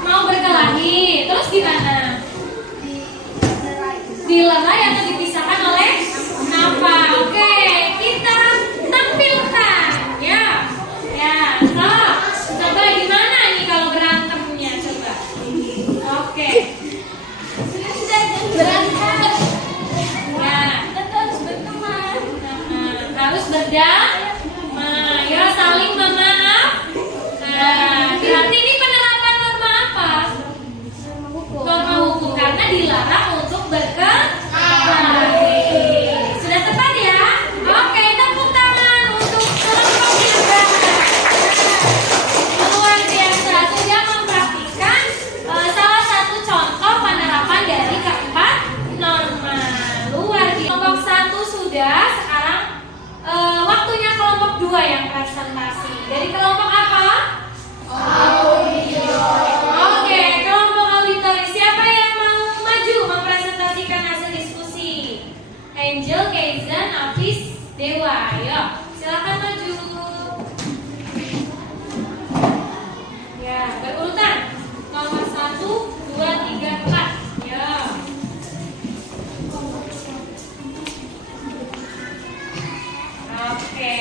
Mau berkelahi. Terus gimana? Dilerai atau dipisahkan oleh Nafa. Oke, kita tampilkan. Ya. So, coba gimana nih kalau berantemnya, coba. Oke. Berantem. Ya. Harus berdamai. Ya, saling memaaf. Nah, berarti ini penerapan norma apa? Norma hukum karena dilarang untuk berkelahi. Sudah tepat ya? Oke, tepuk tangan untuk kelompok Gibran. Luar biasa, sudah mempraktikkan salah satu contoh penerapan dari keempat norma. Luar biasa. Kelompok 1 sudah, sekarang waktunya kelompok 2 yang presentasi. Dari kelompok apa? Oke, kelompok auditori. Siapa yang mau maju mempresentasikan hasil diskusi? Angel, Keizan, Afis, Dewa. Ayo, silakan maju. Ya, berurutan. Nomor 1, 2, 3, 4. Ya. Oke.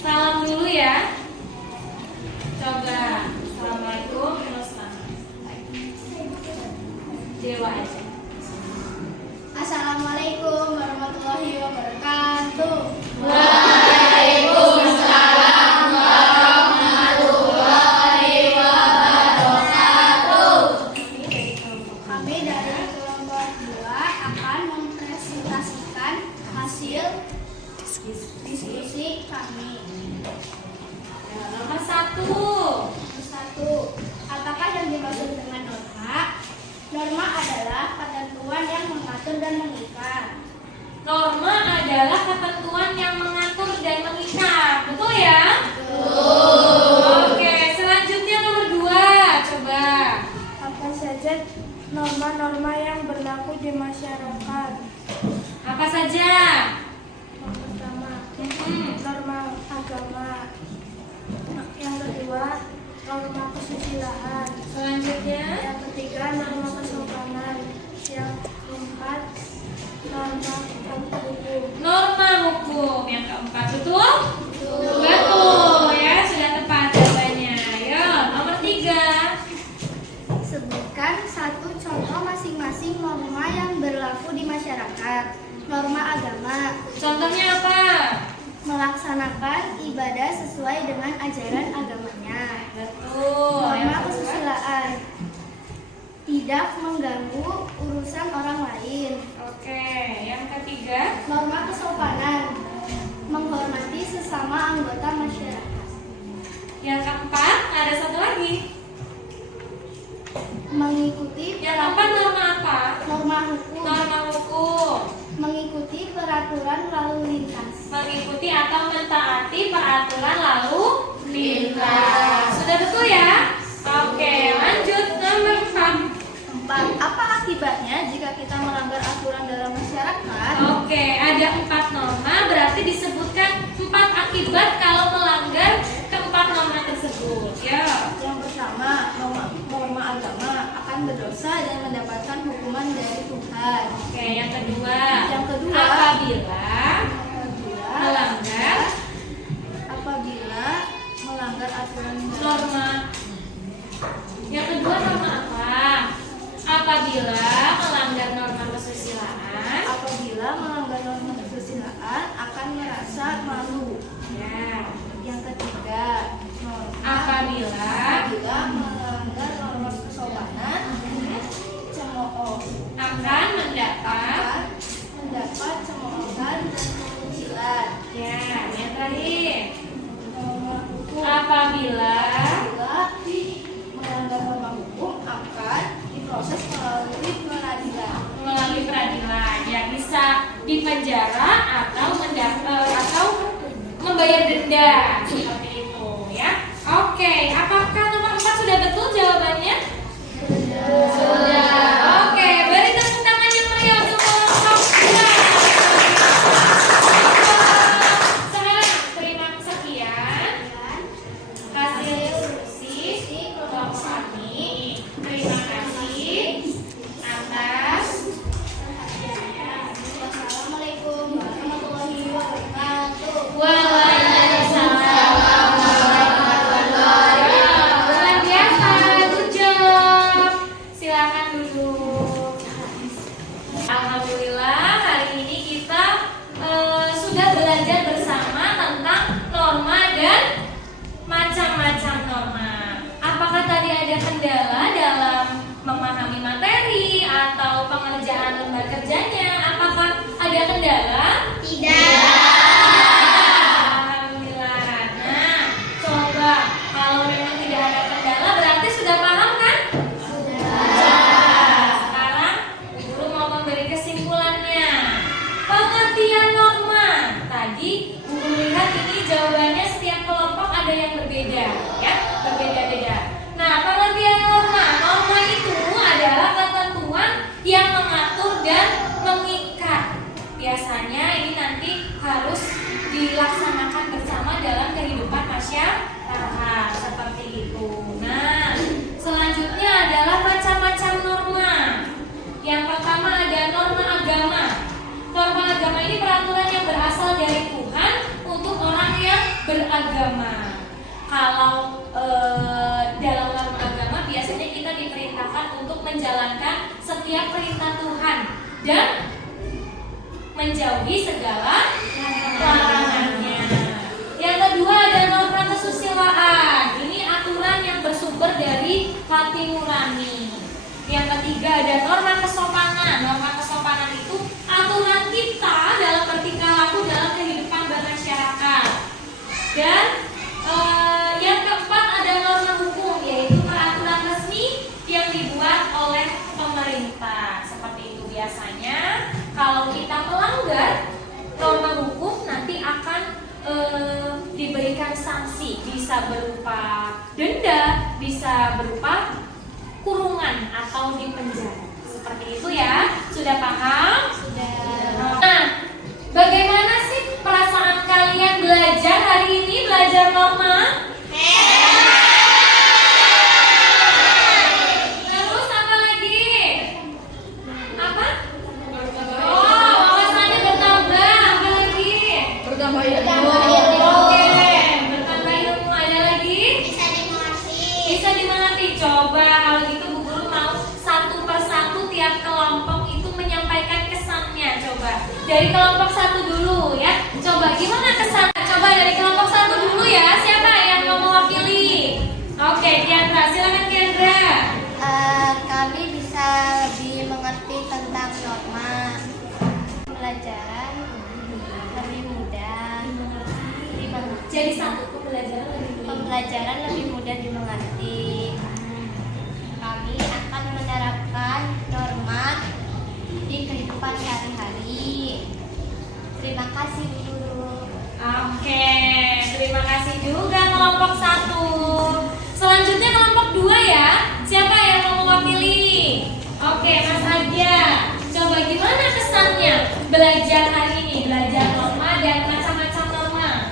Salam dulu ya. Coba. Assalamualaikum. Terus Dewa aja. Assalamualaikum warahmatullahi wabarakatuh. Waalaikumsalam warahmatullahi wabarakatuh. Kami dari kelompok 2 akan mempresentasikan hasil diskusi kami. Nomor 1. Apakah yang dimaksud dengan norma? Norma adalah ketentuan yang mengatur dan mengikat. Norma adalah ketentuan yang mengatur dan mengikat. Betul ya? Betul. Oke, selanjutnya nomor 2. Coba. Apa saja norma-norma yang berlaku di masyarakat? Apa saja? Yang pertama, norma agama. Yang kedua, norma kesusilaan. Selanjutnya. Yang ketiga, norma kesopanan. Yang keempat, norma hukum. Norma hukum. Yang keempat, betul? Betul ya, sudah tepat jawabannya. Ayo, nomor 3. Sebutkan satu contoh masing-masing norma yang berlaku di masyarakat. Norma agama, Contohnya apa? melaksanakan ibadah sesuai dengan ajaran agamanya. Betul. Norma Yang kedua. kesusilaan, tidak mengganggu urusan orang lain. Oke, yang ketiga. Norma kesopanan, menghormati sesama anggota masyarakat. Yang keempat, ada satu lagi. Mengikuti Yang keempat norma apa? norma hukum, Norma hukum. mengikuti peraturan lalu lintas. Mengikuti atau mentaati peraturan lalu lintas. Sudah betul ya? Oke, lanjut. Akibatnya, jika kita melanggar aturan dalam masyarakat, Oke, ada 4 norma, berarti disebutkan 4 akibat kalau melanggar keempat norma tersebut. Ya. yang pertama, norma agama akan berdosa dan mendapatkan hukuman dari Tuhan. Oke, yang kedua. Yang kedua, Apabila apabila melanggar aturan norma. Yang kedua norma apa? Apabila melanggar norma kesusilaan. apabila melanggar norma kesusilaan akan merasa malu. Ya. Yang ketiga, Apabila melanggar norma kesopanan, cemooh akan mendapat. mendapat cemoohan dan kemuncilan. Ya, yang terakhir. Norma hukum Apabila melanggar norma hukum akan diproses melalui peradilan. Ya bisa dipenjara atau membayar denda seperti itu ya. Oke, apakah nomor 4 sudah betul jawabannya? Sudah. Oke, beri tepuk tangan yang meriah untuk kelompok 2. Sekarang terima sekian hasil diskusi kelompok kami. Terima kasih atas Assalamualaikum warahmatullahi wabarakatuh. Waalaikumsalam warahmatullahi wabarakatuh. Luar biasa, good job. Silakan duduk. Alhamdulillah hari ini kita sudah belajar bersama tentang norma dan macam-macam norma. Apakah tadi ada kendala dalam memahami materi atau pengerjaan lembar kerjanya? Apakah ada kendala? Alhamdulillah. Nah, coba kalau memang tidak ada kendala berarti sudah paham kan? Sudah. Sekarang guru mau memberi kesimpulannya. Pengertian norma. Tadi guru lihat ini jawabannya setiap kelompok ada yang berbeda, ya, berbeda-beda. Nah, pengertian norma. Norma itu adalah ketentuan yang mengatur dan mengikat. Biasanya ini nanti harus dilaksanakan bersama dalam kehidupan masyarakat seperti itu. Nah, selanjutnya adalah macam-macam norma. Yang pertama ada norma agama. Norma agama ini peraturan yang berasal dari Tuhan untuk orang yang beragama. Kalau dalam norma agama biasanya kita diperintahkan untuk menjalankan setiap perintah Tuhan dan menjauhi segala larangannya. Yang kedua ada norma kesusilaan. Ini aturan yang bersumber dari hati nurani. Yang ketiga ada norma kesopanan. Norma kesopanan itu aturan kita dalam bertingkah laku dalam kehidupan bermasyarakat. Dan yang keempat ada norma hukum, yaitu peraturan resmi yang dibuat oleh pemerintah. Seperti itu biasanya. Kalau kita melanggar norma hukum nanti akan diberikan sanksi, bisa berupa denda, bisa berupa kurungan atau di penjara. Seperti itu ya. Sudah paham? Sudah. Nah, bagaimana sih perasaan kalian belajar hari ini, belajar norma? Terus apa lagi? Apa? Oh, wawasannya bertambah. Apa lagi? Bertambah ilmu. Oke, bertambah ilmu. Ada lagi? Bisa dimengerti. Bisa dimengerti. Coba kalau gitu Bu Guru mau satu persatu tiap kelompok itu menyampaikan kesannya. Coba dari kelompok 1 dulu ya. Coba gimana kesan? Coba dari kelompok 1 dulu ya. Siapa yang mau mewakili? Oke, Tiandra. Silakan Tiandra. Kami bisa lebih mengerti tentang norma. Pembelajaran lebih mudah dimengerti. Jadi satu pembelajaran lebih mudah. Pembelajaran lebih mudah dimengerti. Kami akan menerapkan norma di kehidupan sehari-hari. Terima kasih Bu Guru. Oke, terima kasih juga kelompok 1. Selanjutnya kelompok 2 ya. Siapa yang mau mewakili? Oke, Mas Agi. belajar hari ini? Belajar norma dan macam-macam norma.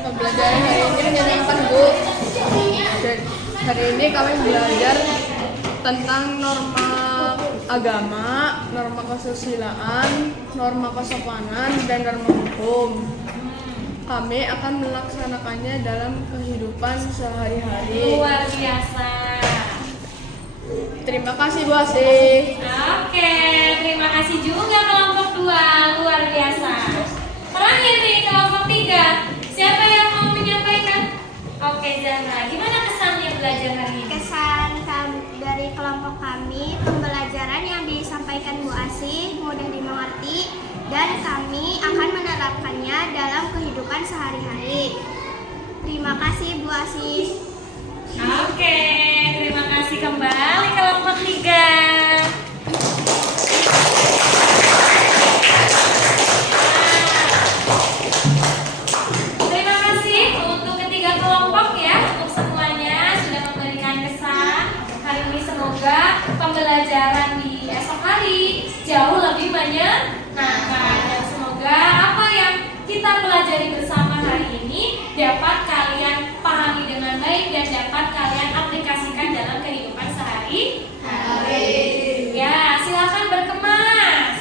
Pembelajaran hari ini menyenangkan, Bu. Dan hari ini kami belajar tentang norma agama, norma kesusilaan, norma kesopanan, dan norma hukum. Kami akan melaksanakannya dalam kehidupan sehari-hari. Luar biasa. Terima kasih, Bu Asih. Oke, terima kasih juga kelompok 2, luar biasa. Terakhir nih kelompok 3, siapa yang mau menyampaikan? Oke, Zahra, gimana kesannya belajar hari ini? Kesan dari kelompok kami, pembelajaran yang disampaikan Bu Asih mudah dimengerti dan kami akan menerapkannya dalam kehidupan sehari-hari. Terima kasih Bu Asih. Oke, terima kasih kembali kelompok 3. Terima kasih untuk ketiga kelompok ya, untuk semuanya sudah memberikan kesan hari ini. Semoga pembelajaran di esok hari jauh lebih menyenangkan dan semoga apa yang kita pelajari bersama hari ini dapat kalian pahami dengan baik dan dapat kalian aplikasikan dalam kehidupan sehari-hari. Ya, silakan berkemas.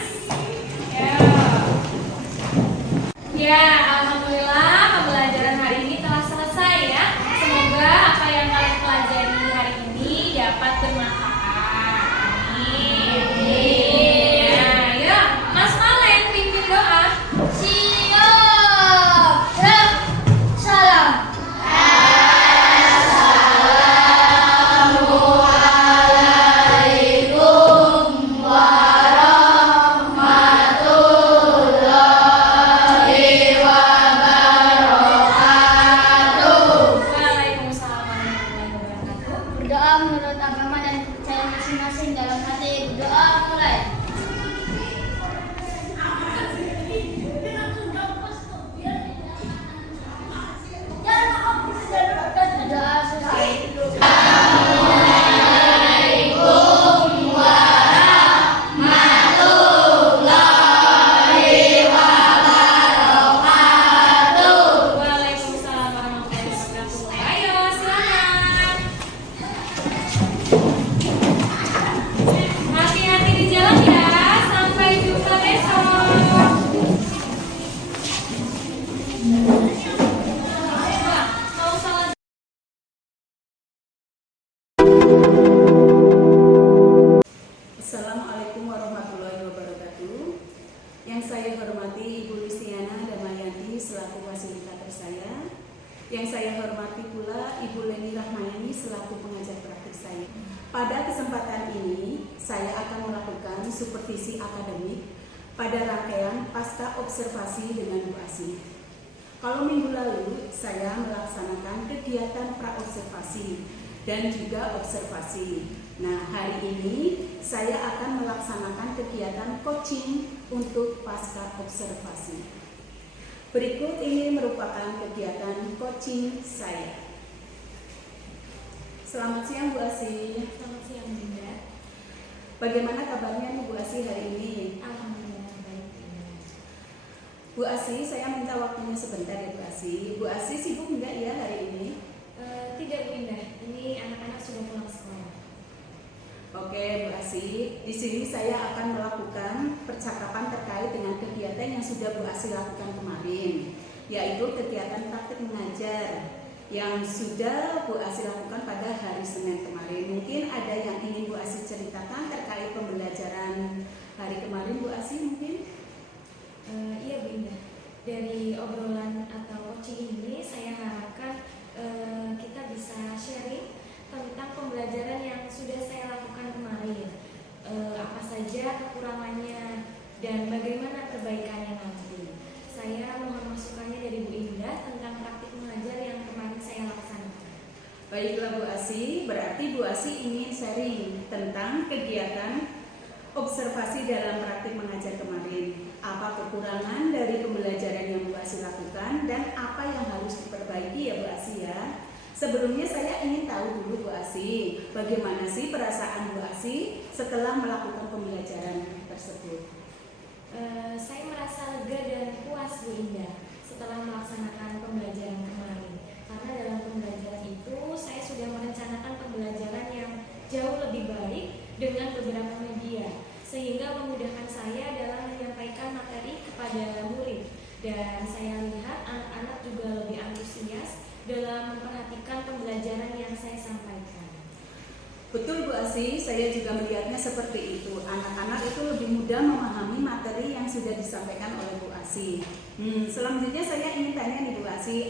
Ya, alhamdulillah pembelajaran hari ini telah selesai ya. Semoga apa yang kalian pelajari hari ini dapat bermanfaat. Amin. Ya, ya, Mas Malen pimpin doa. Waalaikumsalam warahmatullahi wabarakatuh. Berdoa menurut agama dan kepercayaan masing-masing dalam hati. Berdoa mulai. Berdoa selesai. Waalaikumsalam warahmatullahi wabarakatuh. Ayo silakan. Hati-hati di jalan ya. Sampai jumpa besok. Mau salat. Assalamualaikum warahmatullahi wabarakatuh. Yang saya hormati Ibu Listiana Damayanti selaku fasilitator saya. Yang saya hormati pula Ibu Leni Rahmayani selaku pengajar praktik saya. Pada kesempatan ini, saya akan melakukan supervisi akademik pada rangkaian pasca observasi dengan Bu Asih. Kalau minggu lalu, saya melaksanakan kegiatan pra-observasi dan juga observasi. Nah, hari ini saya akan melaksanakan kegiatan coaching untuk pasca observasi. Berikut ini merupakan kegiatan coaching saya. Selamat siang Bu Asih. Selamat siang Bunda. Bagaimana kabarnya nih Bu Asih hari ini? Alhamdulillah baik. Bu Asih, saya minta waktunya sebentar ya Bu Asih. Bu Asih sibuk enggak ya hari ini? Tidak Bunda, ini anak-anak sudah pulang sekolah. Oke Bu Asih, di sini saya akan melakukan percakapan terkait dengan kegiatan yang sudah Bu Asih lakukan kemarin, yaitu kegiatan praktik mengajar yang sudah Bu Asih lakukan pada hari Senin kemarin. Mungkin ada yang ingin Bu Asih ceritakan terkait pembelajaran hari kemarin Bu Asih mungkin? Iya Bunda, dari obrolan atau coaching ini saya harapkan kita bisa sharing tentang pembelajaran yang sudah saya lakukan kemarin, apa saja kekurangannya dan bagaimana perbaikannya nanti. Saya mohon masukannya dari Bu Indah tentang praktik mengajar yang kemarin saya laksanakan. Baiklah Bu Asih, berarti Bu Asih ingin sharing tentang kegiatan observasi dalam praktik mengajar kemarin. Apa kekurangan dari pembelajaran yang Bu Asih lakukan dan apa yang harus diperbaiki ya Bu Asih ya. Sebelumnya saya ingin tahu dulu Bu Asih, bagaimana sih perasaan Bu Asih setelah melakukan pembelajaran tersebut? Saya merasa lega dan puas Bu Indah setelah melaksanakan pembelajaran kemarin. Karena dalam pembelajaran itu saya sudah merencanakan pembelajaran yang jauh lebih baik dengan beberapa media, sehingga memudahkan saya dalam menyampaikan materi kepada murid. Dan saya lihat anak-anak juga lebih antusias dalam memperhatikan pembelajaran yang saya sampaikan. Betul Bu Asi, saya juga melihatnya seperti itu. Anak-anak itu lebih mudah memahami materi yang sudah disampaikan oleh Bu Asi. Selanjutnya saya ingin tanya nih Bu Asi,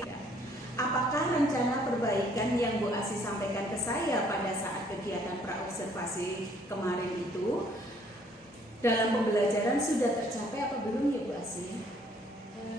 apakah rencana perbaikan yang Bu Asi sampaikan ke saya pada saat kegiatan praobservasi kemarin itu dalam pembelajaran sudah tercapai apa belum ya Bu Asi?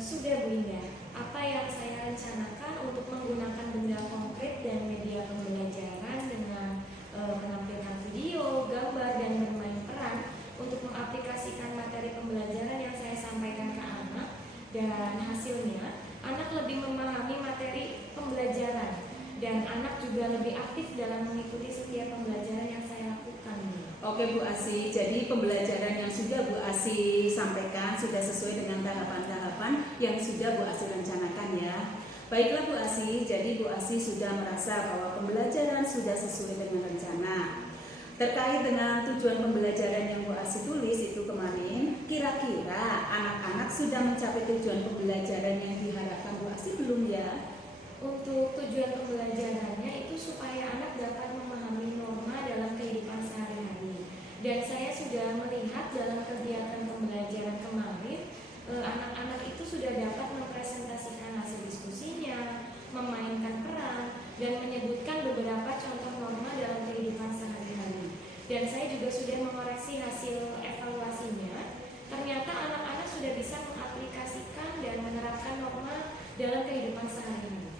Sudah Bu Indah, apa yang saya rencanakan untuk menggunakan benda konkret dan media pembelajaran dengan menampilkan video, gambar, dan bermain peran untuk mengaplikasikan materi pembelajaran yang saya sampaikan ke anak, dan hasilnya anak lebih memahami materi pembelajaran dan anak juga lebih aktif dalam mengikuti setiap pembelajaran yang saya lakukan. Oke Bu Asi, jadi pembelajaran yang sudah Bu Asi sampaikan sudah sesuai dengan tahapan-tahapan yang sudah Bu Asi rencanakan ya. Baiklah Bu Asi, jadi Bu Asi sudah merasa bahwa pembelajaran sudah sesuai dengan rencana. Terkait dengan tujuan pembelajaran yang Bu Asi tulis itu kemarin, kira-kira anak-anak sudah mencapai tujuan pembelajaran yang diharapkan Bu Asi belum ya? Untuk tujuan pembelajarannya itu supaya anak dapat memahami norma dalam kehidupan sehari-hari. Dan saya sudah melihat dalam kegiatan pembelajaran kemarin, anak-anak itu sudah dapat mempresentasikan hasil diskusinya, memainkan peran, dan menyebutkan beberapa contoh norma dalam kehidupan sehari-hari. Dan saya juga sudah mengoreksi hasil evaluasinya. Ternyata anak-anak sudah bisa mengaplikasikan dan menerapkan norma dalam kehidupan sehari-hari.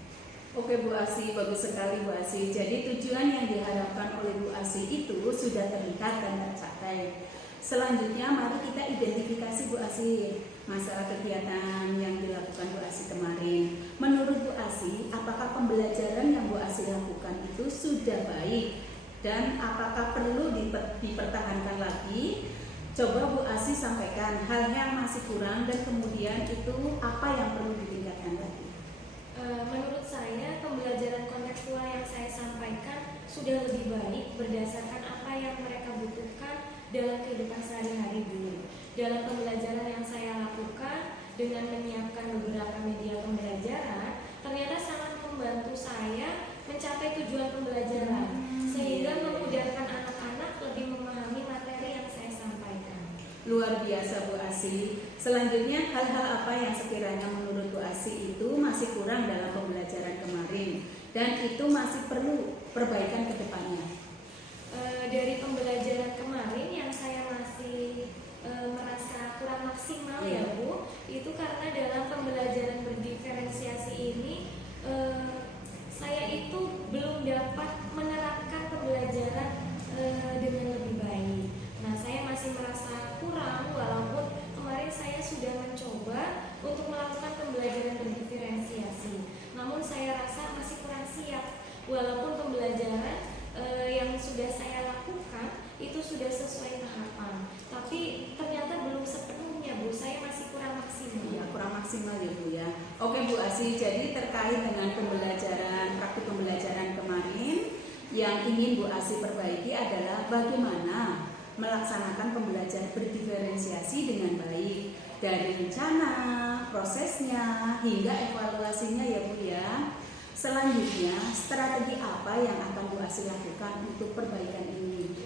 Oke Bu Asi, bagus sekali Bu Asi. Jadi tujuan yang diharapkan oleh Bu Asi itu sudah terlihat dan tercapai. Selanjutnya mari kita identifikasi Bu Asi masalah kegiatan yang dilakukan Bu Asi kemarin. Menurut Bu Asi, apakah pembelajaran yang Bu Asi lakukan itu sudah baik dan apakah perlu dipertahankan lagi? Coba Bu Asi sampaikan hal yang masih kurang dan kemudian itu apa yang perlu ditingkatkan lagi. Menurut saya pembelajaran kontekstual yang saya sampaikan sudah lebih baik berdasarkan apa yang mereka butuhkan dalam kehidupan sehari-hari dulu. Dalam pembelajaran yang saya lakukan dengan menyiapkan beberapa media pembelajaran, ternyata sangat membantu saya mencapai tujuan pembelajaran, sehingga memudahkan anak-anak lebih memahami materi yang saya sampaikan. Luar biasa Bu Asi. Selanjutnya hal-hal apa yang sekiranya menurut Bu Asi itu masih kurang dalam pembelajaran kemarin dan itu masih perlu perbaikan ke depannya? Dari pembelajaran kemarin yang saya masih merasa kurang maksimal ya Bu, itu karena dalam pembelajaran berdiferensiasi ini saya itu belum dapat menerapkan pembelajaran dengan lebih baik. Nah, saya masih merasa kurang walaupun kemarin saya sudah mencoba untuk melakukan pembelajaran berdiferensiasi. Namun saya rasa masih kurang siap walaupun pembelajaran yang sudah saya lakukan itu sudah sesuai tahapan. Tapi ternyata belum sepenuhnya Bu, saya masih kurang maksimal. Ya, kurang maksimal ya Bu ya. Oke Bu Asi, jadi terkait dengan praktik pembelajaran kemarin yang ingin Bu Asi perbaiki adalah bagaimana melaksanakan pembelajaran berdiferensiasi dengan baik dari rencana, prosesnya, hingga evaluasinya ya Bu ya. Selanjutnya, strategi apa yang akan Bu Asi lakukan untuk perbaikan ini?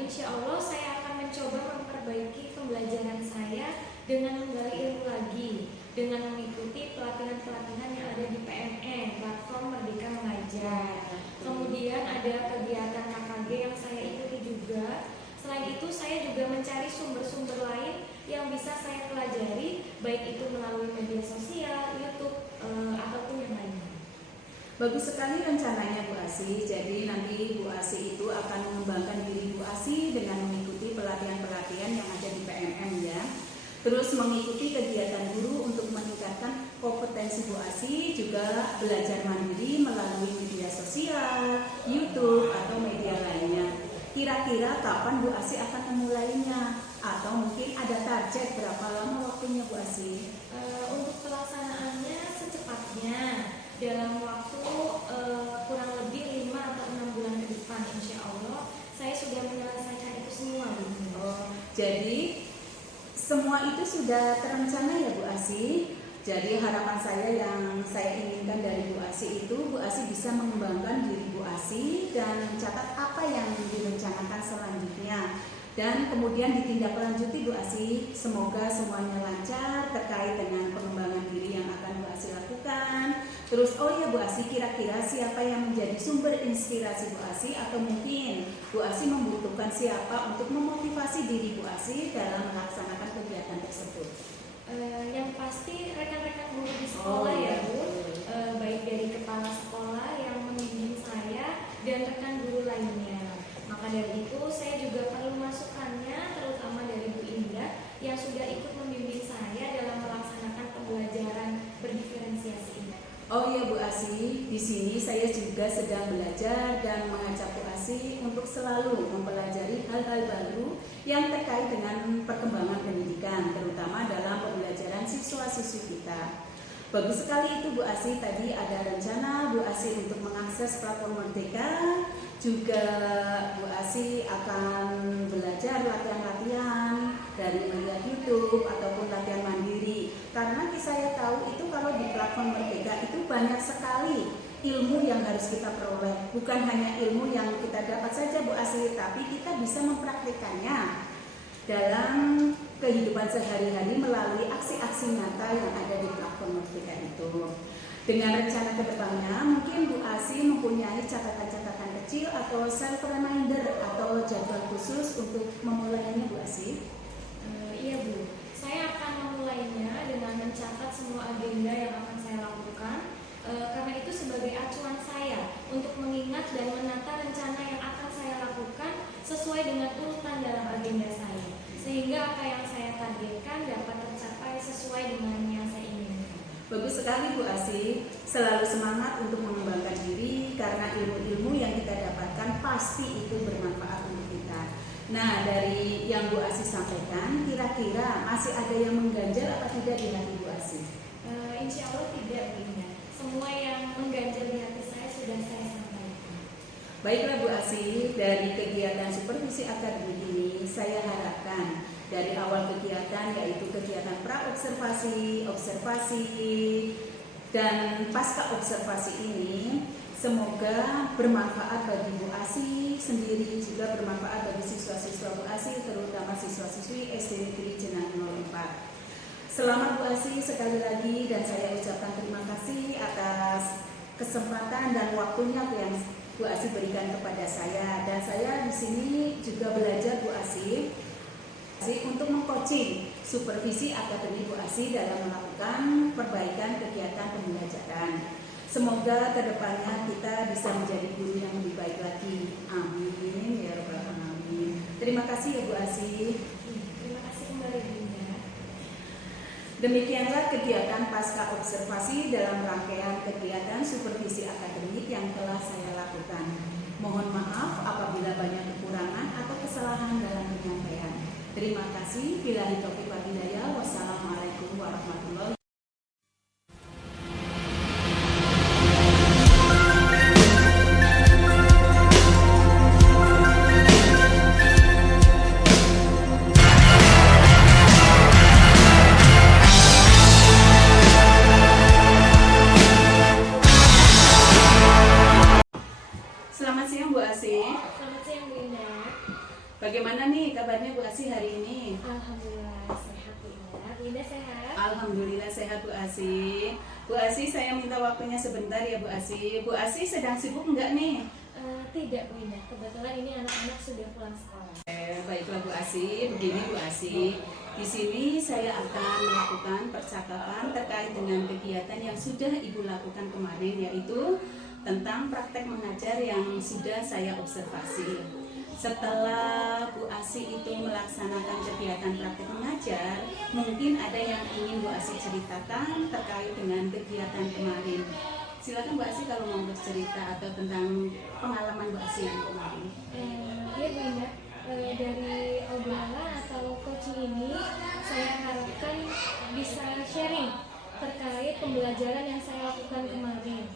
Insya Allah saya akan mencoba memperbaiki pembelajaran saya dengan menggali ilmu lagi, dengan mengikuti pelatihan-pelatihan yang ada di PMN, Platform Merdeka Mengajar. Kemudian ada kegiatan KKG yang saya ikuti juga. Selain itu saya juga mencari sumber-sumber lain yang bisa saya pelajari, baik itu melalui media sosial, YouTube, ataupun yang lainnya. Bagus sekali rencananya Bu Asi. Jadi nanti Bu Asi itu akan mengembangkan diri Bu Asi dengan mengikuti pelatihan-pelatihan yang ada di PMM ya. Terus mengikuti kegiatan guru untuk meningkatkan kompetensi Bu Asi, juga belajar mandiri melalui media sosial, YouTube atau media lainnya. Kira-kira kapan Bu Asi akan memulainya? atau mungkin ada target berapa lama waktunya Bu Asih? Untuk pelaksanaannya secepatnya dalam waktu kurang lebih 5 atau 6 bulan ke depan, insya Allah saya sudah menyelesaikan itu semua, Bu. Jadi semua itu sudah terencana ya Bu Asih. Jadi harapan saya yang saya inginkan dari Bu Asih itu, Bu Asih bisa mengembangkan diri Bu Asih dan mencatat apa yang direncanakan selanjutnya. Dan kemudian ditindaklanjuti Bu Asih, semoga semuanya lancar terkait dengan pengembangan diri yang akan Bu Asih lakukan. Terus oh ya Bu Asih, kira-kira siapa yang menjadi sumber inspirasi Bu Asih, atau mungkin Bu Asih membutuhkan siapa untuk memotivasi diri Bu Asih dalam melaksanakan kegiatan tersebut? Yang pasti rekan-rekan guru di sekolah ya Bu, baik dari kepala sekolah yang membimbing saya dan rekan guru lainnya. Maka dari itu saya juga perlu masukannya, terutama dari Bu Indra yang sudah ikut membimbing saya dalam melaksanakan pembelajaran berdiferensiasi ini. Oh ya Bu Asih, di sini saya juga sedang belajar dan mengajak Bu Asih untuk selalu mempelajari hal-hal baru yang terkait dengan perkembangan pendidikan, terutama dalam pembelajaran siswa-siswi kita. Bagus sekali itu Bu Asih, tadi ada rencana Bu Asih untuk mengakses platform Merdeka, juga Bu Asih akan belajar latihan-latihan dari melihat YouTube ataupun latihan mandiri. Karena saya tahu itu kalau di platform Merdeka itu banyak sekali ilmu yang harus kita peroleh. Bukan hanya ilmu yang kita dapat saja Bu Asih, tapi kita bisa mempraktikkannya dalam kehidupan sehari-hari melalui aksi-aksi nyata yang ada di platform Merdeka itu. Dengan rencana kedepannya, mungkin Bu Asih mempunyai catatan-catatan kecil atau self reminder atau jadwal khusus untuk memulainya Bu Asih? Iya Bu, saya akan memulainya dengan mencatat semua agenda yang akan saya lakukan, karena itu sebagai acuan saya untuk mengingat dan menata rencana yang akan saya lakukan sesuai dengan urutan dalam agenda saya, sehingga apa yang saya targetkan dapat tercapai sesuai dengan yang saya inginkan. Bagus sekali Bu Asih, selalu semangat untuk mengembangkan diri karena ilmu-ilmu yang kita dapatkan pasti itu bermanfaat untuk kita. Nah, dari yang Bu Asih sampaikan, kira-kira masih ada yang mengganjal apa tidak di hati Bu Asih? Insya Allah tidak, Bu Indah. Semua yang mengganjal di hati saya sudah saya sampaikan. Baiklah Bu Asih, dari kegiatan supervisi akademik ini saya harapkan dari awal kegiatan, yaitu kegiatan pra-observasi, observasi, dan pasca observasi ini, semoga bermanfaat bagi Bu Asih sendiri, juga bermanfaat bagi siswa-siswa Bu Asih, terutama siswa-siswi SD Negeri Jenang 04. Selamat Bu Asih sekali lagi, dan saya ucapkan terima kasih atas kesempatan dan waktunya yang Bu Asih berikan kepada saya. Dan saya di sini juga belajar Bu Asih untuk mengcoaching supervisi akademik Bu Asih dalam melakukan perbaikan kegiatan pembelajaran. Semoga kedepannya kita bisa menjadi guru yang lebih baik lagi. Amin ya rabbal alamin. Terima kasih ya Bu Asih. Terima kasih kembali Bu Indah. Demikianlah kegiatan pasca observasi dalam rangkaian kegiatan supervisi akademik yang telah saya lakukan. Mohon maaf apabila banyak kekurangan atau kesalahan dalam penyampaian. Terima kasih. Billahi taufiq wal hidayah. Wassalamualaikum warahmatullahi wabarakatuh. Selamat siang Bu Asih. Selamat siang Bu Indah. Bagaimana nih kabarnya Bu Asih hari ini? Alhamdulillah sehat Bu Indah. Bu Indah sehat? Alhamdulillah sehat Bu Asih. Bu Asih, saya minta waktunya sebentar ya Bu Asih. Bu Asih sedang sibuk enggak nih? Tidak Bu Indah, kebetulan ini anak-anak sudah pulang sekolah. Baiklah Bu Asih, begini Bu Asih. Di sini saya akan melakukan percakapan terkait dengan kegiatan yang sudah Ibu lakukan kemarin, yaitu tentang praktek mengajar yang sudah saya observasi. Setelah Bu Asih itu melaksanakan kegiatan praktek mengajar, mungkin ada yang ingin Bu Asih ceritakan terkait dengan kegiatan kemarin. Silakan Bu Asih kalau mau bercerita atau tentang pengalaman Bu Asih yang kemarin. Iya Bu Indah, dari obrolan atau coaching bisa sharing terkait pembelajaran yang saya lakukan kemarin.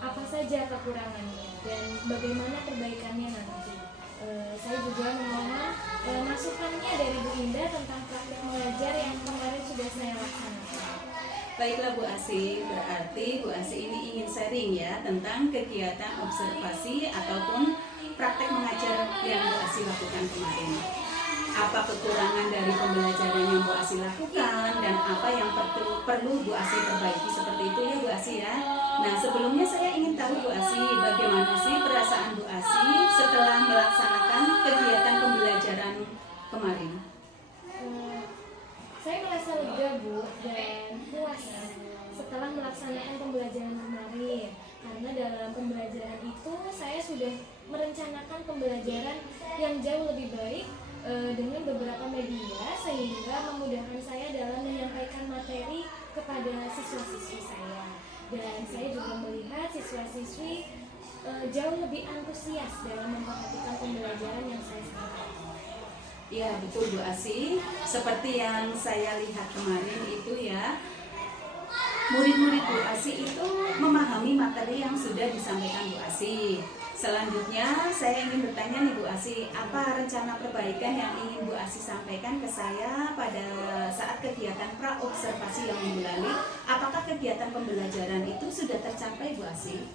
Apa saja kekurangannya dan bagaimana perbaikannya nanti. Saya juga memohon masukannya dari Bu Indah tentang praktik mengajar yang kemarin sudah saya laksanakan. Baiklah Bu Asih, berarti Bu Asih ini ingin sharing ya tentang kegiatan observasi ataupun praktek mengajar yang Bu Asih lakukan kemarin. Apa kekurangan dari pembelajaran yang Bu Asih lakukan dan apa yang perlu Bu Asih perbaiki, seperti itu ya Bu Asih ya. Nah, sebelumnya saya ingin tahu Bu Asih, bagaimana sih perasaan Bu Asih setelah melaksanakan kegiatan pembelajaran kemarin? Saya merasa lega Bu dan puas setelah melaksanakan pembelajaran kemarin, karena dalam pembelajaran itu saya sudah merencanakan pembelajaran yang jauh lebih baik dengan beberapa media, sehingga memudahkan saya dalam menyampaikan materi kepada siswa-siswi saya. Dan saya juga melihat siswa-siswi jauh lebih antusias dalam memperhatikan pembelajaran yang saya sampaikan. Ya betul Bu Asih, seperti yang saya lihat kemarin itu ya, murid-murid Bu Asih itu memahami materi yang sudah disampaikan Bu Asih. Selanjutnya saya ingin bertanya nih Bu Asih, apa rencana perbaikan yang ingin Bu Asih sampaikan ke saya pada saat kegiatan pra-observasi yang minggu lalu? Apakah kegiatan pembelajaran itu sudah tercapai Bu Asih?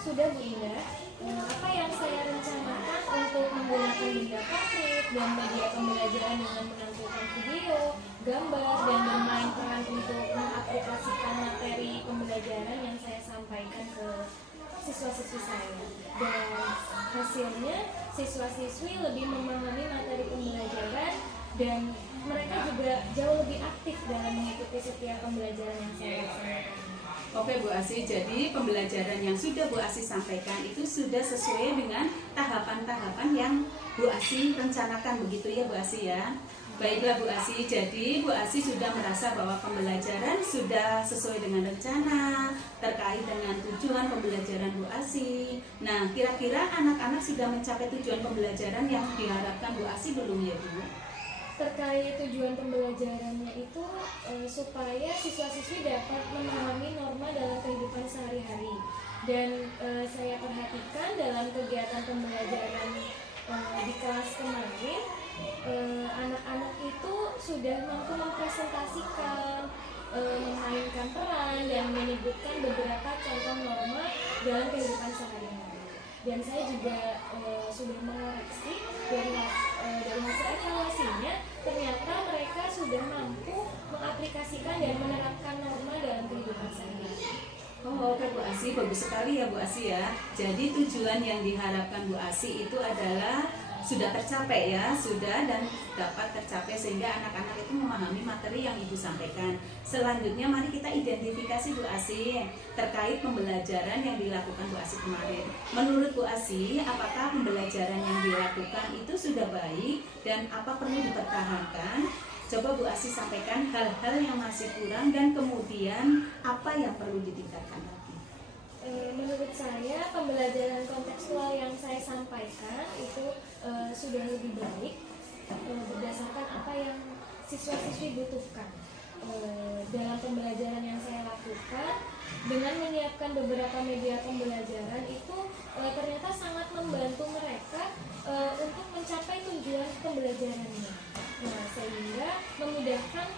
Sudah Bu Indah, apa yang saya rencanakan untuk menggunakan benda konkret dan media pembelajaran dengan menampilkan video, gambar, dan bermain peran untuk mengaplikasikan materi pembelajaran yang saya sampaikan ke siswa-siswi saya. Dan hasilnya siswa-siswi lebih memahami materi pembelajaran dan mereka juga jauh lebih aktif dalam mengikuti setiap pembelajaran yang saya laksanakan. Oke Bu Asih, jadi pembelajaran yang sudah Bu Asih sampaikan itu sudah sesuai dengan tahapan-tahapan yang Bu Asih rencanakan, begitu ya Bu Asih ya. Baiklah Bu Asih, jadi Bu Asih sudah merasa bahwa pembelajaran sudah sesuai dengan rencana terkait dengan tujuan pembelajaran Bu Asih. Nah, kira-kira anak-anak sudah mencapai tujuan pembelajaran yang diharapkan Bu Asih belum ya Bu? Terkait tujuan pembelajarannya itu supaya siswa-siswi dapat memahami norma dalam kehidupan sehari-hari. Dan saya perhatikan dalam kegiatan pembelajaran di kelas kemarin, anak-anak itu sudah mampu mempresentasikan, memainkan peran dan menyebutkan beberapa contoh norma dalam kehidupan sehari-hari. Dan saya juga sudah mengoreksi dari hasil evaluasinya, ternyata mereka sudah mampu mengaplikasikan dan menerapkan norma dalam kehidupan sehari-hari. Oh oke Bu Asih, bagus sekali ya Bu Asih ya. Jadi tujuan yang diharapkan Bu Asih itu adalah sudah tercapai ya, sudah dan dapat tercapai sehingga anak-anak itu memahami materi yang Ibu sampaikan. Selanjutnya mari kita identifikasi Bu Asih terkait pembelajaran yang dilakukan Bu Asih kemarin. Menurut Bu Asih, apakah pembelajaran yang dilakukan itu sudah baik dan apa perlu dipertahankan? Coba Bu Asih sampaikan hal-hal yang masih kurang dan kemudian apa yang perlu ditingkatkan lagi. Menurut saya pembelajaran kontekstual yang saya sampaikan itu sudah lebih baik berdasarkan apa yang siswa-siswi butuhkan. Dalam pembelajaran yang saya lakukan dengan menyiapkan beberapa media pembelajaran itu ternyata sangat membantu mereka untuk mencapai tujuan pembelajarannya. Nah, sehingga memudahkan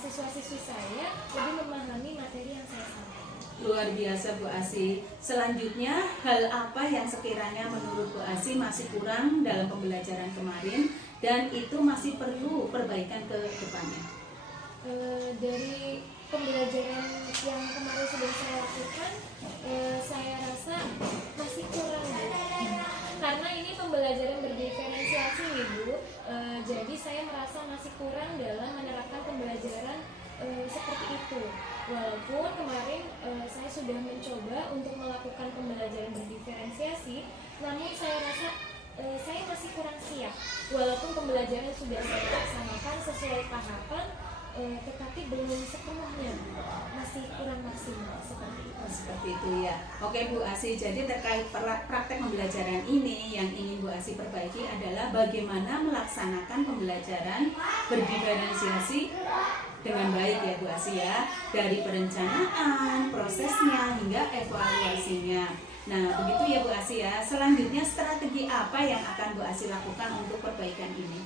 siswa-siswi saya lebih memahami materi yang saya sampaikan. Luar biasa Bu Asih. Selanjutnya, hal apa yang sekiranya menurut Bu Asih masih kurang dalam pembelajaran kemarin dan itu masih perlu perbaikan ke depannya? Dari pembelajaran yang kemarin sudah saya lakukan, saya rasa masih kurang karena ini pembelajaran berdiferensiasi nih Bu. Jadi saya merasa masih kurang dalam menerapkan pembelajaran seperti itu. Walaupun kemarin saya sudah mencoba untuk melakukan pembelajaran berdiferensiasi, namun saya rasa saya masih kurang siap. Walaupun pembelajaran sudah saya laksanakan sesuai tahapan, tetapi belum sepenuhnya, masih kurang maksimal seperti itu. Seperti itu ya. Oke Bu Asih, jadi terkait praktek pembelajaran ini yang ingin Bu Asih perbaiki adalah bagaimana melaksanakan pembelajaran berdiferensiasi dengan baik ya Bu Asi ya, dari perencanaan, prosesnya hingga evaluasinya. Nah begitu ya Bu Asi ya. Selanjutnya strategi apa yang akan Bu Asi lakukan untuk perbaikan ini?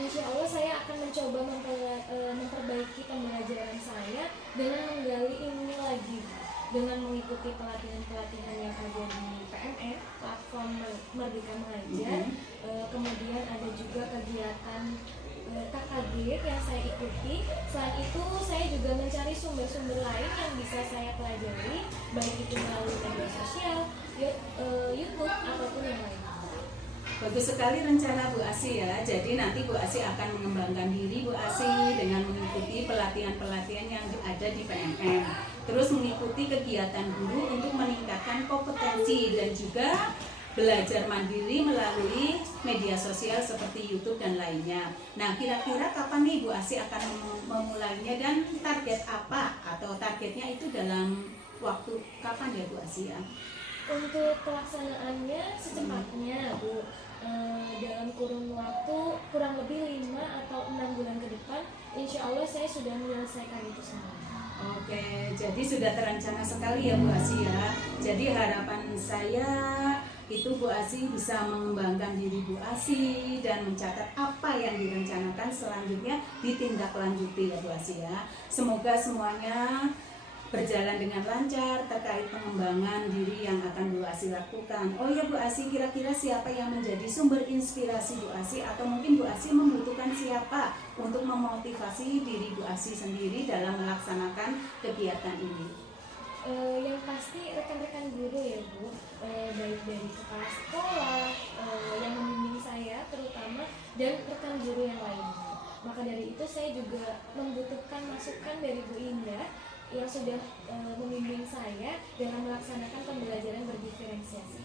Insya Allah saya akan mencoba memperbaiki pembelajaran saya dengan menggali ilmu lagi, dengan mengikuti pelatihan-pelatihan yang ada di PMM, platform Merdeka Mengajar. Kemudian ada juga kegiatan KKG yang saya ikuti. Selain itu saya juga mencari sumber-sumber lain yang bisa saya pelajari, baik itu melalui media sosial, YouTube ataupun yang lain. Bagus sekali rencana Bu Asi ya. Jadi nanti Bu Asi akan mengembangkan diri Bu Asi dengan mengikuti pelatihan-pelatihan yang ada di PMM. Terus mengikuti kegiatan guru untuk meningkatkan kompetensi dan juga belajar mandiri melalui media sosial seperti YouTube dan lainnya. Nah, kira-kira kapan nih Bu Asi akan memulainya dan target apa atau targetnya itu dalam waktu kapan ya Bu Asi ya? Untuk pelaksanaannya secepatnya Bu, dalam kurun waktu kurang lebih 5 atau 6 bulan ke depan, insya Allah saya sudah menyelesaikan itu semua. Oke, jadi sudah terencana sekali ya Bu Asi ya. Jadi harapan saya itu Bu Asi bisa mengembangkan diri Bu Asi dan mencatat apa yang direncanakan selanjutnya ditindaklanjuti ya Bu Asi ya. Semoga semuanya berjalan dengan lancar terkait pengembangan diri yang akan Bu Asi lakukan. Oh ya Bu Asi, kira-kira siapa yang menjadi sumber inspirasi Bu Asi atau mungkin Bu Asi membutuhkan siapa untuk memotivasi diri Bu Asi sendiri dalam melaksanakan kegiatan ini? Yang pasti rekan-rekan guru ya Bu, baik dari kepala sekolah yang membimbing saya terutama dan rekan guru yang lainnya. Maka dari itu saya juga membutuhkan masukan dari Bu Indah yang sudah membimbing saya dalam melaksanakan pembelajaran berdiferensiasi.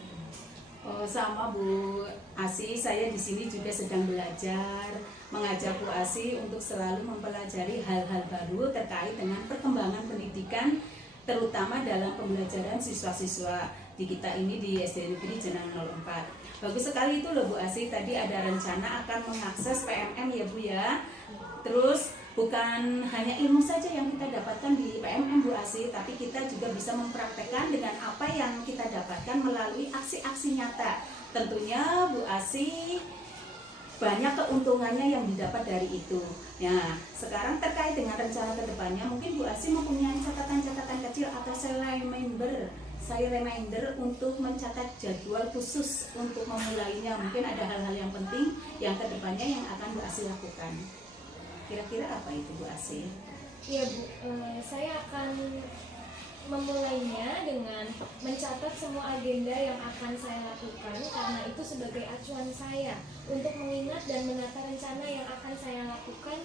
Oh, sama Bu Asi, saya di sini juga sedang belajar, mengajak Bu Asi untuk selalu mempelajari hal-hal baru terkait dengan perkembangan pendidikan, terutama dalam pembelajaran siswa-siswa di kita ini di SD Negeri Jenang 04. Bagus sekali itu loh Bu Asi, tadi ada rencana akan mengakses PMM ya Bu ya. Terus bukan hanya ilmu saja yang kita dapatkan di PMM Bu Asi, tapi kita juga bisa mempraktekkan dengan apa yang kita dapatkan melalui aksi-aksi nyata. Tentunya Bu Asi banyak keuntungannya yang didapat dari itu. Nah, sekarang terkait dengan rencana kedepannya, mungkin Bu Asi mempunyai catatan-catatan kecil atau saya reminder untuk mencatat jadwal khusus untuk memulainya. Mungkin ada hal-hal yang penting yang kedepannya yang akan Bu Asi lakukan. Kira-kira apa itu Bu Asi? Iya Bu, saya akan memulainya dengan mencatat semua agenda yang akan saya lakukan, karena itu sebagai acuan saya untuk mengingat dan menata rencana yang akan saya lakukan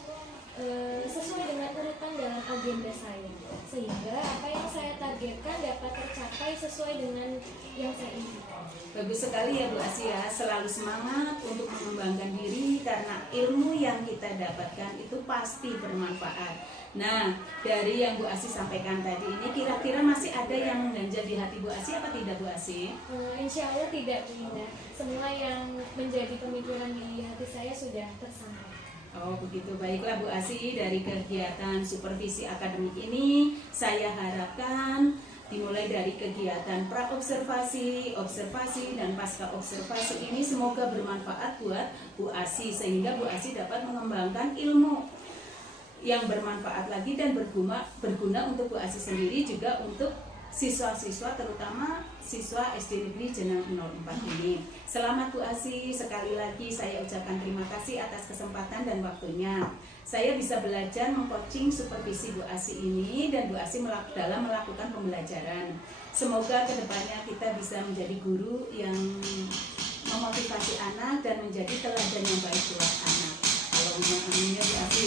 sesuai dengan urutan dalam agenda saya, sehingga apa yang saya targetkan dapat tercapai sesuai dengan yang saya inginkan. Bagus sekali ya Bu Asi ya, selalu semangat untuk mengembangkan diri karena ilmu yang kita dapatkan itu pasti bermanfaat. Nah, dari yang Bu Asi sampaikan tadi ini, kira-kira masih ada yang mengganjal di hati Bu Asi apa tidak Bu Asi? Insya Allah tidak Bu Indah, semua yang menjadi pemikiran di hati saya sudah tersampaikan. Oh begitu, baiklah Bu Asi, dari kegiatan supervisi akademik ini saya harapkan dimulai dari kegiatan pra-observasi, observasi, dan pasca observasi ini semoga bermanfaat buat Bu Asi, sehingga Bu Asi dapat mengembangkan ilmu yang bermanfaat lagi dan berguna untuk Bu Asi sendiri, juga untuk siswa-siswa, terutama siswa SD Negeri Jenang 04 ini. Selamat Bu Asi, sekali lagi saya ucapkan terima kasih atas kesempatan dan waktunya. Saya bisa belajar mengcoaching supervisi Bu Asi ini dan Bu Asi dalam melakukan pembelajaran. Semoga kedepannya kita bisa menjadi guru yang memotivasi anak dan menjadi teladan yang baik buat anak. Allahumma amin ya Bu Asi.